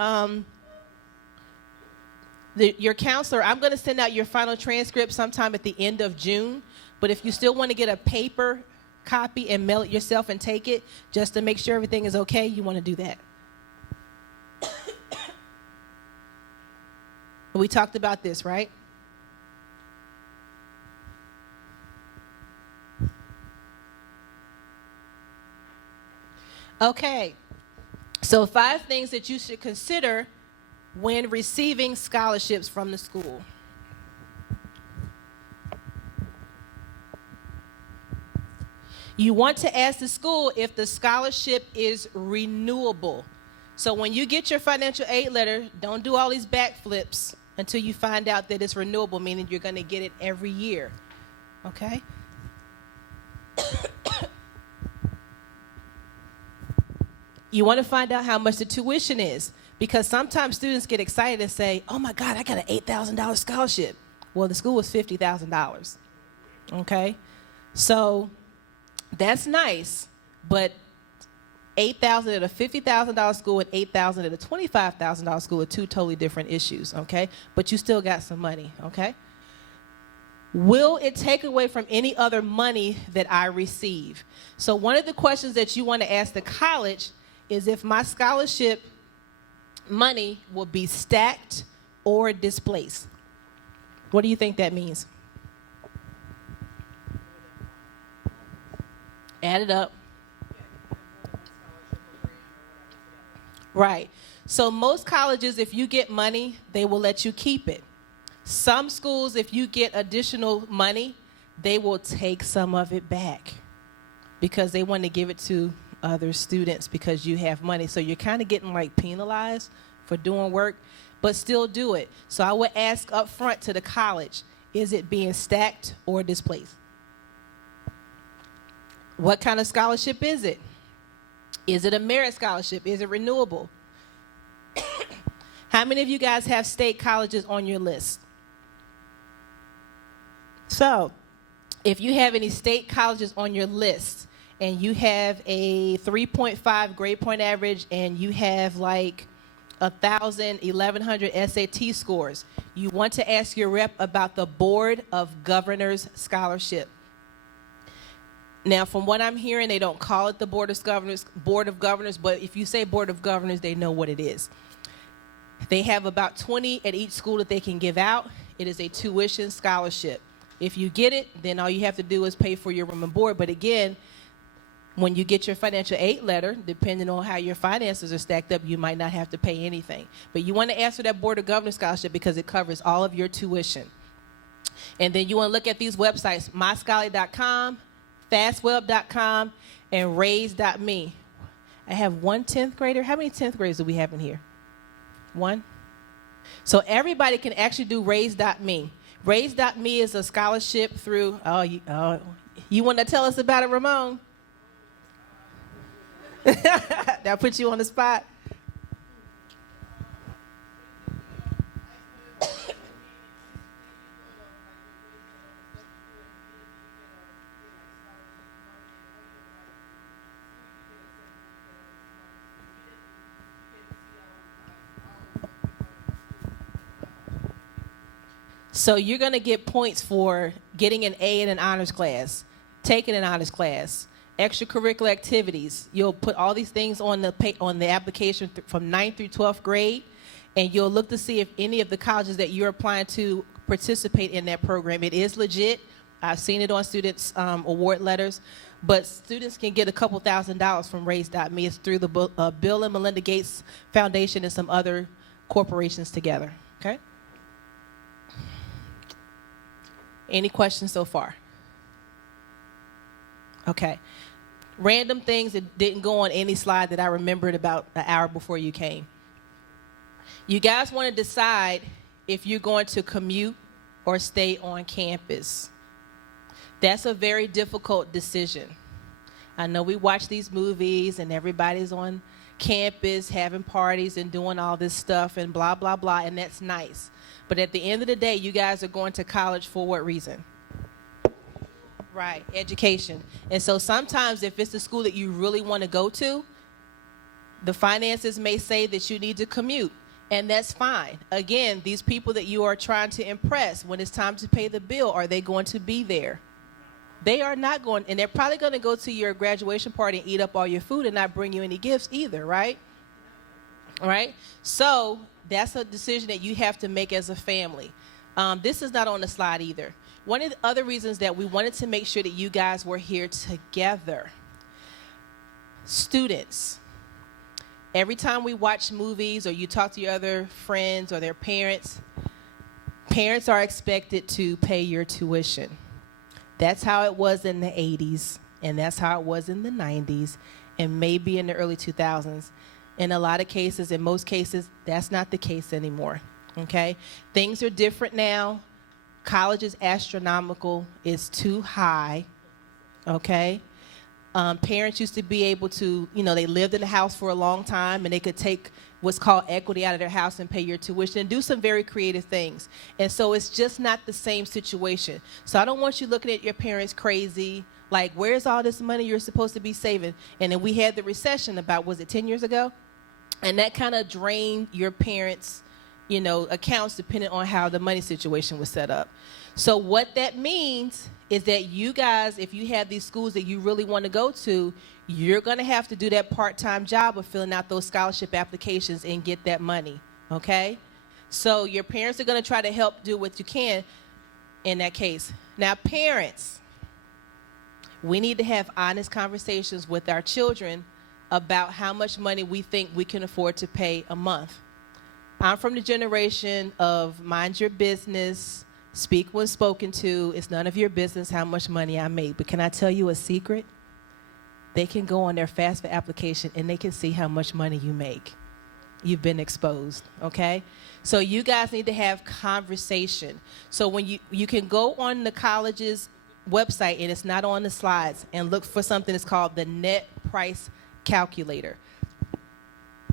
your counselor, I'm going to send out your final transcript sometime at the end of June. But if you still want to get a paper copy and mail it yourself and take it, just to make sure everything is okay, you want to do that. We talked about this, right? Okay, so 5 things that you should consider when receiving scholarships from the school. You want to ask the school if the scholarship is renewable. So when you get your financial aid letter, don't do all these backflips until you find out that it's renewable, meaning you're going to get it every year, okay? You want to find out how much the tuition is, because sometimes students get excited and say, oh my God, I got an $8,000 scholarship. Well, the school was $50,000, okay? So that's nice, but $8,000 at a $50,000 school and $8,000 at a $25,000 school are 2 totally different issues, okay? But you still got some money, okay? Will it take away from any other money that I receive? So one of the questions that you want to ask the college is if my scholarship money will be stacked or displaced. What do you think that means? Add it up. Right. So most colleges, if you get money, they will let you keep it. Some schools, if you get additional money, they will take some of it back because they want to give it to other students because you have money. So you're kind of getting like penalized for doing work, but still do it. So I would ask up front to the college, is it being stacked or displaced? What kind of scholarship is it? Is it a merit scholarship? Is it renewable? How many of you guys have state colleges on your list? So, if you have any state colleges on your list and you have a 3.5 grade point average and you have like 1,000, 1,100 SAT scores, you want to ask your rep about the Board of Governors Scholarship. Now, from what I'm hearing, they don't call it the Board of Governors, but if you say Board of Governors, they know what it is. They have about 20 at each school that they can give out. It is a tuition scholarship. If you get it, then all you have to do is pay for your room and board. But again, when you get your financial aid letter, depending on how your finances are stacked up, you might not have to pay anything. But you want to ask for that Board of Governors scholarship because it covers all of your tuition. And then you want to look at these websites, myscholarly.com, fastweb.com, and raise.me. I have 1 10th grader. How many 10th graders do we have in here? 1? So everybody can actually do raise.me. Raise.me is a scholarship through, you want to tell us about it, Ramon? That put you on the spot. So you're going to get points for getting an A in an honors class, taking an honors class, extracurricular activities. You'll put all these things on the application from 9th through 12th grade, and you'll look to see if any of the colleges that you're applying to participate in that program. It is legit. I've seen it on students' award letters, but students can get a couple $1,000s from Raise.me. It's through the Bill and Melinda Gates Foundation and some other corporations together, okay? Any questions so far? Okay. Random things that didn't go on any slide that I remembered about an hour before you came. You guys want to decide if you're going to commute or stay on campus. That's a very difficult decision. I know we watch these movies and everybody's on campus having parties and doing all this stuff and blah, blah, blah, and that's nice. But at the end of the day, you guys are going to college for what reason? Right, education. And so sometimes if it's a school that you really want to go to, the finances may say that you need to commute, and that's fine. Again, these people that you are trying to impress, when it's time to pay the bill, are they going to be there? They are not going, and they're probably going to go to your graduation party and eat up all your food and not bring you any gifts either, right? All right? So that's a decision that you have to make as a family. This is not on the slide either. One of the other reasons that we wanted to make sure that you guys were here together, students, every time we watch movies or you talk to your other friends or their parents, parents are expected to pay your tuition. That's how it was in the 80s, and that's how it was in the 90s, and maybe in the early 2000s. In a lot of cases, in most cases, that's not the case anymore, okay? Things are different now. College is astronomical. It's too high, okay? Parents used to be able to, they lived in the house for a long time, and they could take what's called equity out of their house and pay your tuition and do some very creative things. And so it's just not the same situation. So I don't want you looking at your parents crazy, like, where's all this money you're supposed to be saving? And then we had the recession about, was it 10 years ago? And that kind of drained your parents' accounts depending on how the money situation was set up. So what that means is that you guys, if you have these schools that you really want to go to, you're going to have to do that part-time job of filling out those scholarship applications and get that money, okay? So your parents are going to try to help do what you can in that case. Now, parents, we need to have honest conversations with our children about how much money we think we can afford to pay a month. I'm from the generation of mind your business, speak when spoken to. It's none of your business how much money I make. But can I tell you a secret? They can go on their FAFSA application and they can see how much money you make. You've been exposed, okay? So you guys need to have conversation. So when you can go on the college's website, and it's not on the slides, and look for something that's called the net price calculator.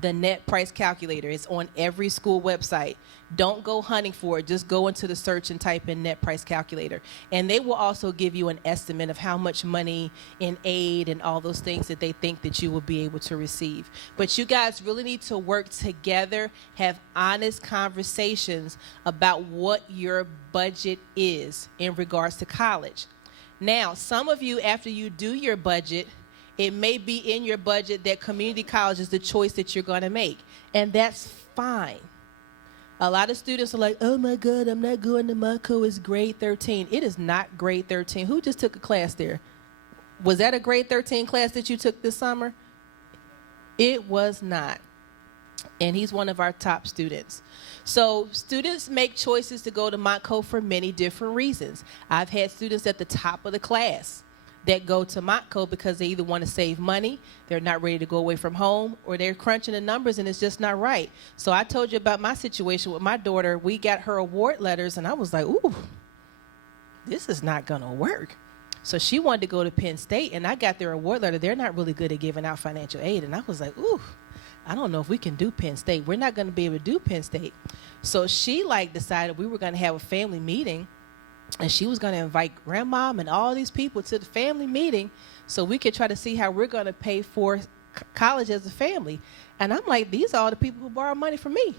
The net price calculator is on every school website. Don't go hunting for it. Just go into the search and type in net price calculator. And they will also give you an estimate of how much money in aid and all those things that they think that you will be able to receive. But you guys really need to work together, have honest conversations about what your budget is in regards to college. Now, some of you, after you do your budget, it may be in your budget that community college is the choice that you're going to make, and that's fine. A lot of students are like, oh my God, I'm not going to Mako, it's grade 13. It is not grade 13. Who just took a class there? Was that a grade 13 class that you took this summer? It was not. And he's one of our top students. So students make choices to go to Montco for many different reasons. I've had students at the top of the class that go to Montco because they either want to save money, they're not ready to go away from home, or they're crunching the numbers and it's just not right. So I told you about my situation with my daughter. We got her award letters and I was like, ooh, this is not going to work. So she wanted to go to Penn State, and I got their award letter. They're not really good at giving out financial aid. And I was like, ooh, I don't know if we can do Penn State. We're not going to be able to do Penn State. So she decided we were going to have a family meeting, and she was going to invite grandmom and all these people to the family meeting so we could try to see how we're going to pay for college as a family. And I'm like, these are all the people who borrow money from me.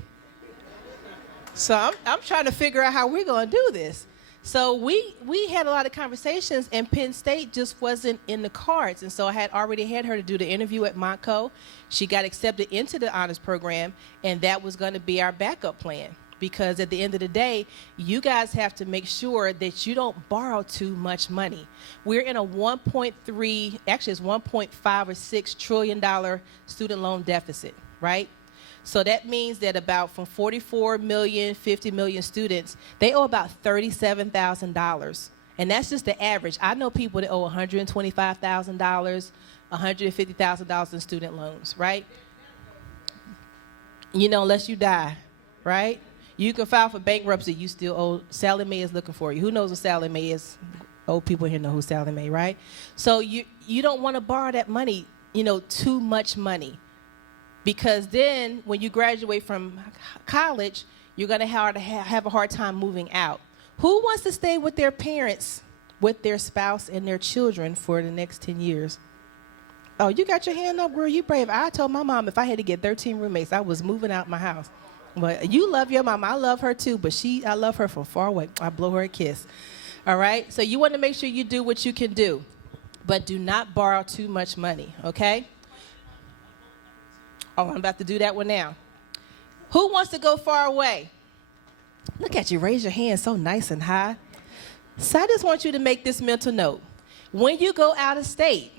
So I'm trying to figure out how we're going to do this. So we had a lot of conversations, and Penn State just wasn't in the cards. And so I had already had her to do the interview at Montco. She got accepted into the honors program, and that was going to be our backup plan. Because at the end of the day, you guys have to make sure that you don't borrow too much money. We're in a 1.3, actually it's 1.5 or 6 trillion dollar student loan deficit, right? So that means that about from 44 million, 50 million students, they owe about $37,000. And that's just the average. I know people that owe $125,000, $150,000 in student loans, right? Unless you die, right? You can file for bankruptcy, you still owe. Sally Mae is looking for you. Who knows what Sally Mae is? Old people here know who Sally Mae, right? So you don't want to borrow that money, too much money. Because then when you graduate from college, you're going to have a hard time moving out. Who wants to stay with their parents with their spouse and their children for the next 10 years? Oh, you got your hand up, girl. You brave. I told my mom if I had to get 13 roommates, I was moving out my house. But you love your mom. I love her too, but I love her from far away. I blow her a kiss. All right? So you want to make sure you do what you can do, but do not borrow too much money, okay? Oh, I'm about to do that one now. Who wants to go far away? Look at you. Raise your hand so nice and high. So I just want you to make this mental note. When you go out of state,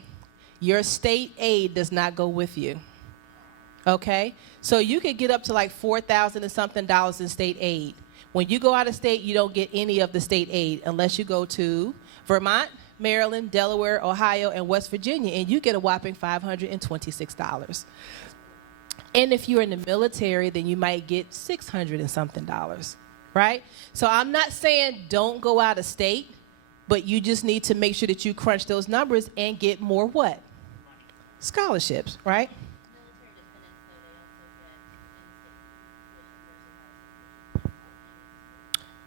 your state aid does not go with you, okay? So you could get up to like $4,000 and something in state aid. When you go out of state, you don't get any of the state aid unless you go to Vermont, Maryland, Delaware, Ohio, and West Virginia, and you get a whopping $526. And if you're in the military, then you might get $600 and something, right? So I'm not saying don't go out of state, but you just need to make sure that you crunch those numbers and get more what? Scholarships, right?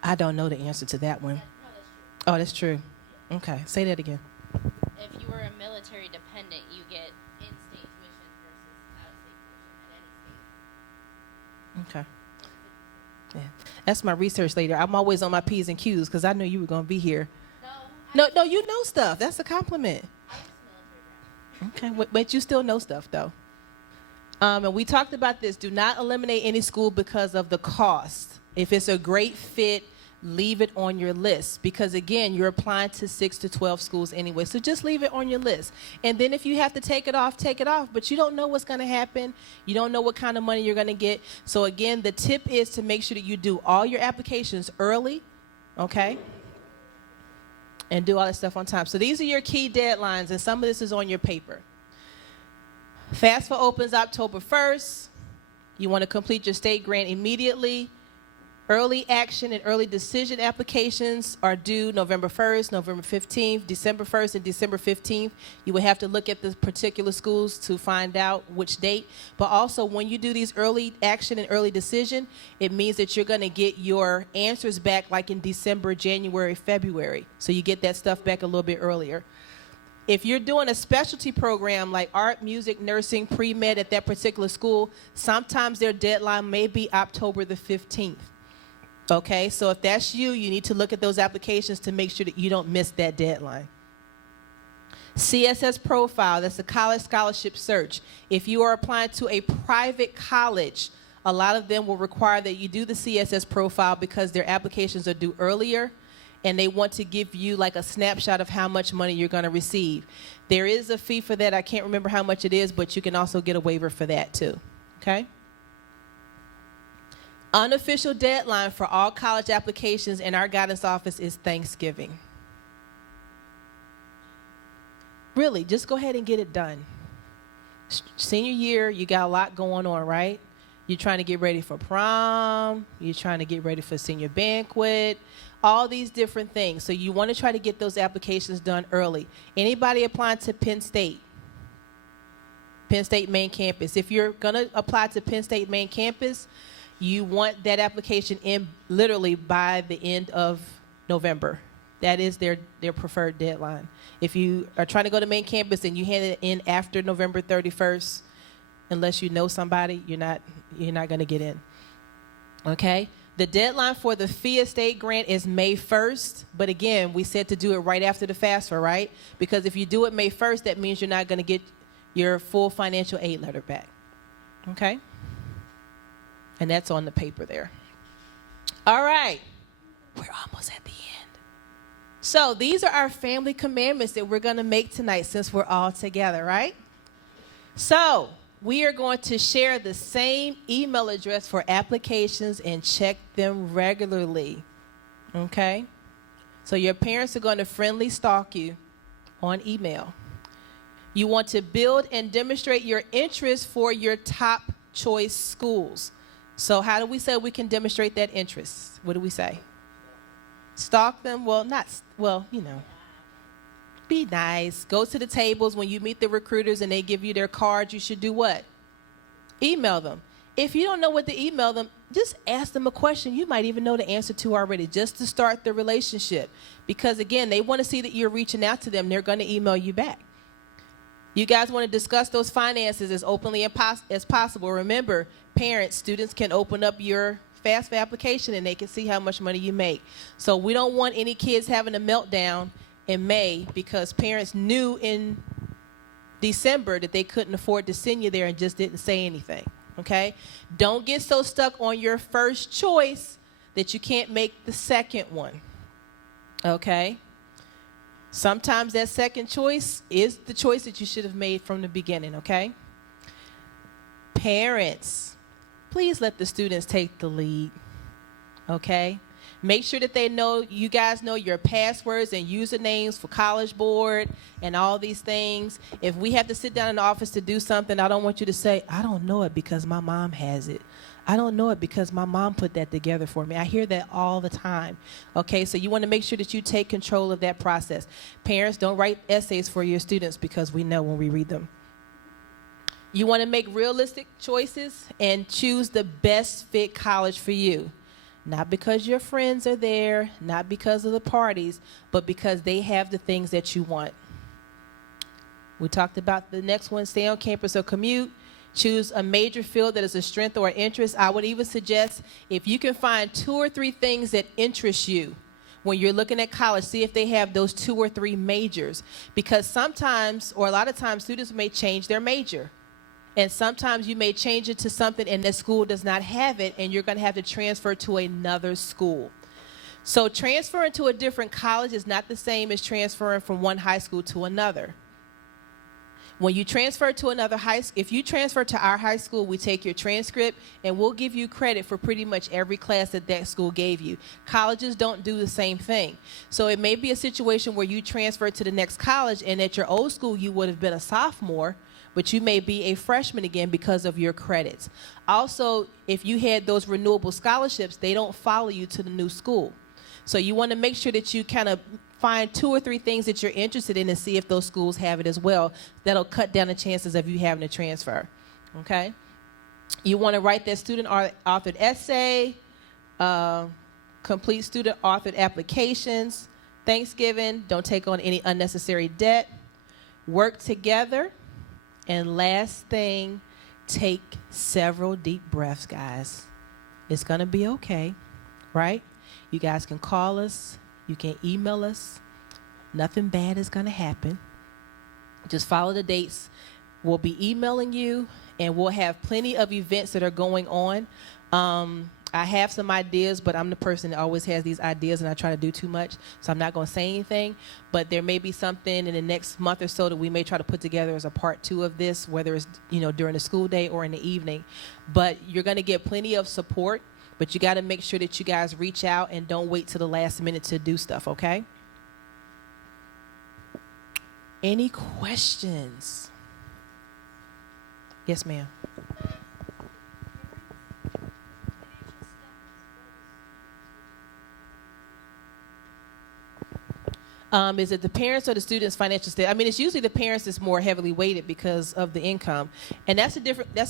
I don't know the answer to that one. Oh, that's true. Okay, say that again. If you were a military dependent, you get in-state tuition versus out-of-state tuition at any state. Okay. Yeah. That's my research later. I'm always on my P's and Q's because I knew you were going to be here. No, you know stuff. That's a compliment. Okay, but you still know stuff, though. And we talked about this. Do not eliminate any school because of the cost. If it's a great fit, leave it on your list because, again, you're applying to 6 to 12 schools anyway. So just leave it on your list. And then if you have to take it off, take it off. But you don't know what's going to happen. You don't know what kind of money you're going to get. So, again, the tip is to make sure that you do all your applications early, okay? And do all that stuff on time. So these are your key deadlines, and some of this is on your paper. FAFSA opens October 1st. You want to complete your state grant immediately. Early action and early decision applications are due November 1st, November 15th, December 1st, and December 15th. You will have to look at the particular schools to find out which date. But also, when you do these early action and early decision, it means that you're going to get your answers back like in December, January, February. So you get that stuff back a little bit earlier. If you're doing a specialty program like art, music, nursing, pre-med at that particular school, sometimes their deadline may be October the 15th. Okay, so if that's you, you need to look at those applications to make sure that you don't miss that deadline. CSS Profile, that's a college scholarship search. If you are applying to a private college, a lot of them will require that you do the CSS Profile because their applications are due earlier, and they want to give you like a snapshot of how much money you're going to receive. There is a fee for that. I can't remember how much it is, but you can also get a waiver for that too, okay? Unofficial deadline for all college applications in our guidance office is Thanksgiving. Really, just go ahead and get it done. Senior year, you got a lot going on, right? You're trying to get ready for prom. You're trying to get ready for senior banquet. All these different things. So you want to try to get those applications done early. Anybody applying to Penn State? Penn State main campus. If you're going to apply to Penn State main campus, you want that application in literally by the end of November. That is their preferred deadline. If you are trying to go to main campus and you hand it in after November 31st, unless you know somebody, you're not going to get in. Okay? The deadline for the fee estate grant is May 1st, but again, we said to do it right after the FAFSA, right? Because if you do it May 1st, that means you're not going to get your full financial aid letter back. Okay? And that's on the paper there. All right. We're almost at the end. So these are our family commandments that we're going to make tonight since we're all together, right? So we are going to share the same email address for applications and check them regularly. Okay? So your parents are going to friendly stalk you on email. You want to build and demonstrate your interest for your top choice schools. So how do we say we can demonstrate that interest? What do we say? Stalk them? Be nice. Go to the tables. When you meet the recruiters and they give you their cards, you should do what? Email them. If you don't know what to email them, just ask them a question you might even know the answer to already, just to start the relationship. Because again, they want to see that you're reaching out to them. They're going to email you back. You guys want to discuss those finances as openly as possible. Remember, parents, students can open up your FAFSA application and they can see how much money you make. So we don't want any kids having a meltdown in May because parents knew in December that they couldn't afford to send you there and just didn't say anything. Okay? Don't get so stuck on your first choice that you can't make the second one. Okay? Sometimes that second choice is the choice that you should have made from the beginning, okay? Parents, please let the students take the lead, okay? Make sure that you guys know your passwords and usernames for College Board and all these things. If we have to sit down in the office to do something, I don't want you to say, I don't know it because my mom has it. I don't know it because my mom put that together for me. I hear that all the time. Okay, so you want to make sure that you take control of that process. Parents, don't write essays for your students because we know when we read them. You want to make realistic choices and choose the best fit college for you. Not because your friends are there, not because of the parties, but because they have the things that you want. We talked about the next one, stay on campus or commute. Choose a major field that is a strength or interest. I would even suggest if you can find 2 or 3 things that interest you when you're looking at college, see if they have those 2 or 3 majors. Because sometimes, or a lot of times, students may change their major. And sometimes you may change it to something and the school does not have it, and you're going to have to transfer to another school. So transferring to a different college is not the same as transferring from one high school to another. When you transfer to another high school, if you transfer to our high school, we take your transcript and we'll give you credit for pretty much every class that school gave you. Colleges don't do the same thing. So it may be a situation where you transfer to the next college and at your old school you would have been a sophomore, but you may be a freshman again because of your credits. Also, if you had those renewable scholarships, they don't follow you to the new school. So you want to make sure that you kind of find 2 or 3 things that you're interested in and see if those schools have it as well. That'll cut down the chances of you having to transfer, okay? You want to write that student-authored essay, complete student-authored applications. Thanksgiving, don't take on any unnecessary debt. Work together. And last thing, take several deep breaths, guys. It's going to be okay, right? You guys can call us. You can email us. Nothing bad is going to happen. Just follow the dates. We'll be emailing you, and we'll have plenty of events that are going on. I have some ideas, but I'm the person that always has these ideas, and I try to do too much, so I'm not going to say anything. But there may be something in the next month or so that we may try to put together as a part 2 of this, whether it's during the school day or in the evening. But you're going to get plenty of support. But you got to make sure that you guys reach out and don't wait till the last minute to do stuff, okay? Any questions? Yes, ma'am. Is it the parents or the students' financial status? I mean, it's usually the parents that's more heavily weighted because of the income. And that's a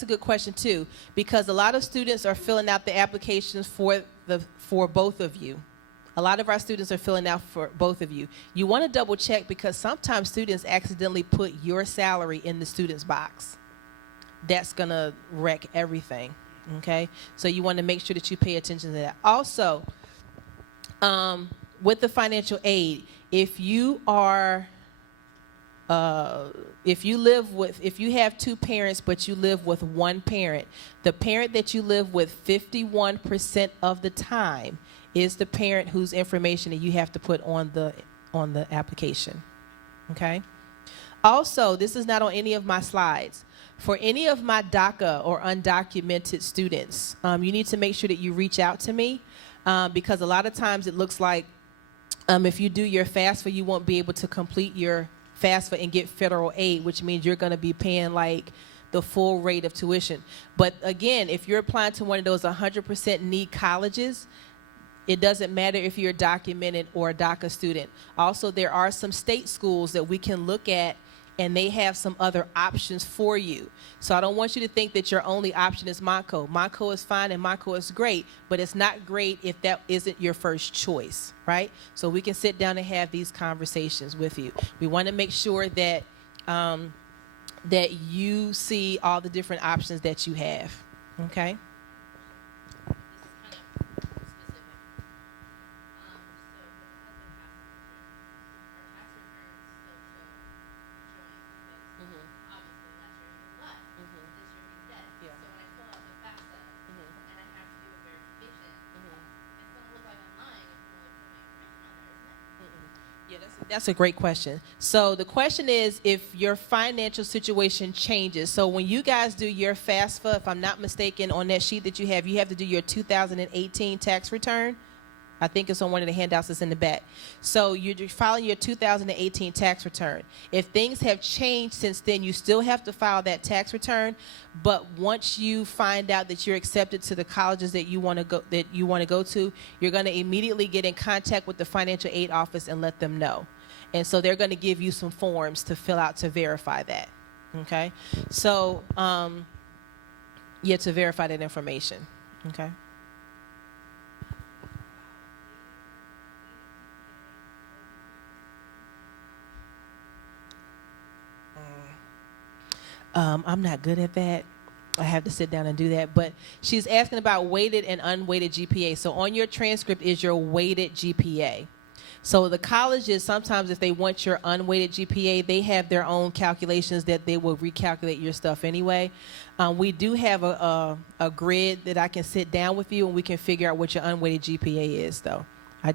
good question too, because a lot of students are filling out the applications for both of you. A lot of our students are filling out for both of you. You want to double check because sometimes students accidentally put your salary in the student's box. That's going to wreck everything, okay? So you want to make sure that you pay attention to that. Also, with the financial aid, if you have 2 parents but you live with 1 parent, the parent that you live with 51% of the time is the parent whose information that you have to put on the application, okay? Also, this is not on any of my slides. For any of my DACA or undocumented students, you need to make sure that you reach out to me because a lot of times it looks like if you do your FAFSA, you won't be able to complete your FAFSA and get federal aid, which means you're going to be paying like the full rate of tuition. But again, if you're applying to one of those 100% need colleges, it doesn't matter if you're documented or a DACA student. Also, there are some state schools that we can look at and they have some other options for you. So I don't want you to think that your only option is Monco. Monco is fine and Monco is great, but it's not great if that isn't your first choice, right? So we can sit down and have these conversations with you. We want to make sure that that you see all the different options that you have, okay? That's a great question. So the question is if your financial situation changes. So when you guys do your FAFSA, if I'm not mistaken, on that sheet that you have to do your 2018 tax return. I think it's on one of the handouts that's in the back. So you're filing your 2018 tax return. If things have changed since then, you still have to file that tax return. But once you find out that you're accepted to the colleges that you want to go to, you're going to immediately get in contact with the financial aid office and let them know. And so they're going to give you some forms to fill out to verify that. Okay. So to verify that information. Okay. I'm not good at that. I have to sit down and do that. But she's asking about weighted and unweighted GPA. So on your transcript is your weighted GPA. So the colleges, sometimes if they want your unweighted GPA, they have their own calculations that they will recalculate your stuff anyway. We do have a grid that I can sit down with you and we can figure out what your unweighted GPA is, though. I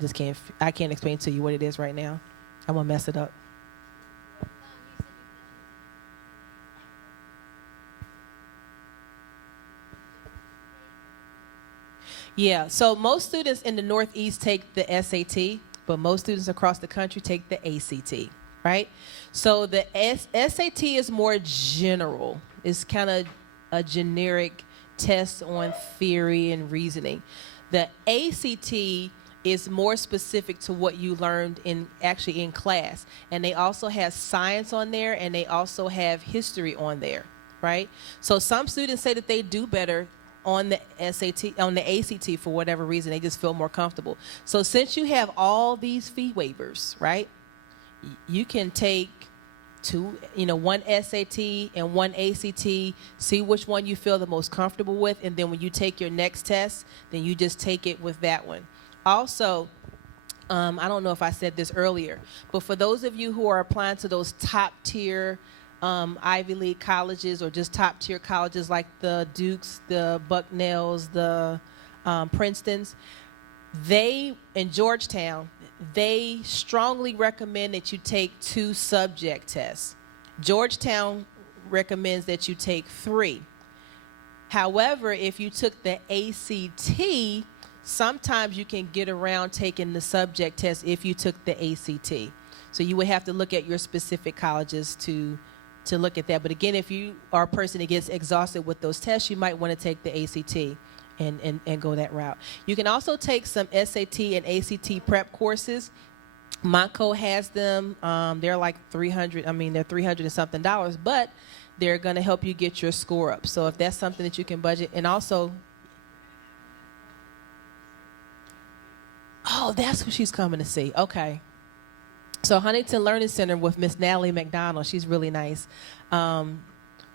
can't explain to you what it is right now. I'm going to mess it up. Yeah, so most students in the Northeast take the SAT, but most students across the country take the ACT, right? So the SAT is more general. It's kind of a generic test on theory and reasoning. The ACT is more specific to what you learned in class. And they also have science on there, and they also have history on there, right? So some students say that they do better on the ACT for whatever reason. They just feel more comfortable. So since you have all these fee waivers, right, you can take one SAT and one ACT, see which one you feel the most comfortable with, and then when you take your next test, then you just take it with that one. Also, I don't know if I said this earlier, but for those of you who are applying to those top tier Ivy League colleges or just top tier colleges like the Dukes, the Bucknells, the Princetons, in Georgetown, they strongly recommend that you take 2 subject tests. Georgetown recommends that you take 3. However, if you took the ACT, sometimes you can get around taking the subject test if you took the ACT. So you would have to look at your specific colleges to look at that. But again, if you are a person that gets exhausted with those tests, you might want to take the ACT and go that route. You can also take some SAT and ACT prep courses. Monco has them. They're like $300 and something, but they're going to help you get your score up. So if that's something that you can budget, and also, that's what she's coming to see. Okay. So Huntington Learning Center with Miss Natalie McDonald, she's really nice.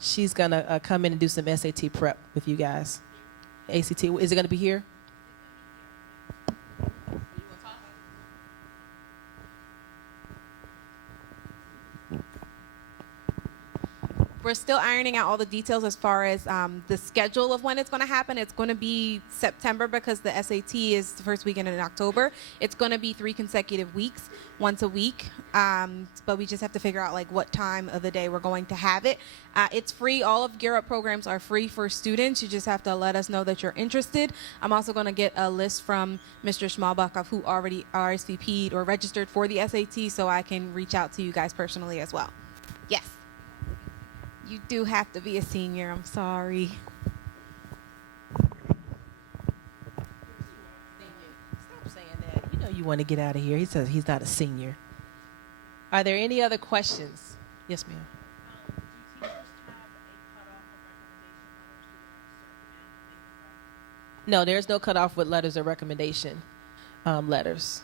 She's going to come in and do some SAT prep with you guys. ACT, is it going to be here? We're still ironing out all the details as far as the schedule of when it's going to happen. It's going to be September because the SAT is the first weekend in October. It's going to be 3 consecutive weeks, once a week. But we just have to figure out what time of the day we're going to have it. It's free. All of Gear Up programs are free for students. You just have to let us know that you're interested. I'm also going to get a list from Mr. Schmalbach of who already RSVP'd or registered for the SAT so I can reach out to you guys personally as well. Yes. You do have to be a senior. I'm sorry. Stop saying that. You know you want to get out of here. He says he's not a senior. Are there any other questions? Yes, ma'am. No, there's no cutoff with letters of recommendation letters.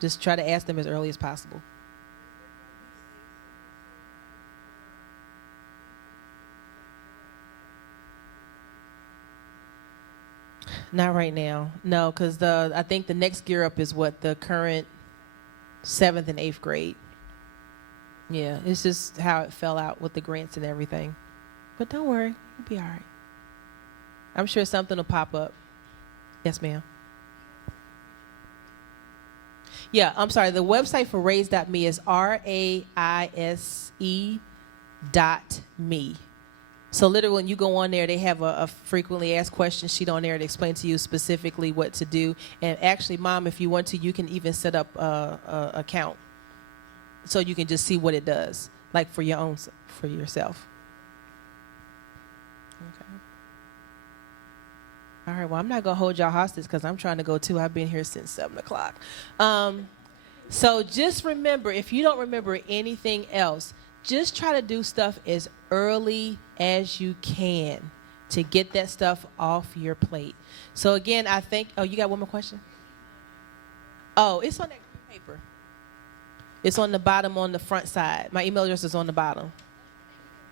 Just try to ask them as early as possible. Not right now. No, because I think the next gear up is what, the current 7th and 8th grade. Yeah, it's just how it fell out with the grants and everything. But don't worry, you'll be all right. I'm sure something will pop up. Yes, ma'am. Yeah, I'm sorry. The website for raise.me is raise.me. So literally when you go on there, they have a frequently asked question sheet on there to explain to you specifically what to do. And actually, Mom, if you want to, you can even set up a account so you can just see what it does, like for yourself. Okay. All right, well, I'm not going to hold y'all hostage because I'm trying to go too. I've been here since 7 o'clock. So just remember, if you don't remember anything else, just try to do stuff as early as you can to get that stuff off your plate. So again, I think, oh, you got one more question? Oh, it's on that paper. It's on the bottom on the front side. My email address is on the bottom.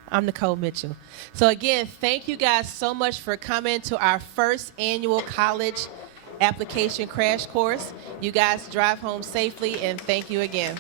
I'm Nicole Mitchell. So again, thank you guys so much for coming to our first annual college application crash course. You guys drive home safely, and thank you again.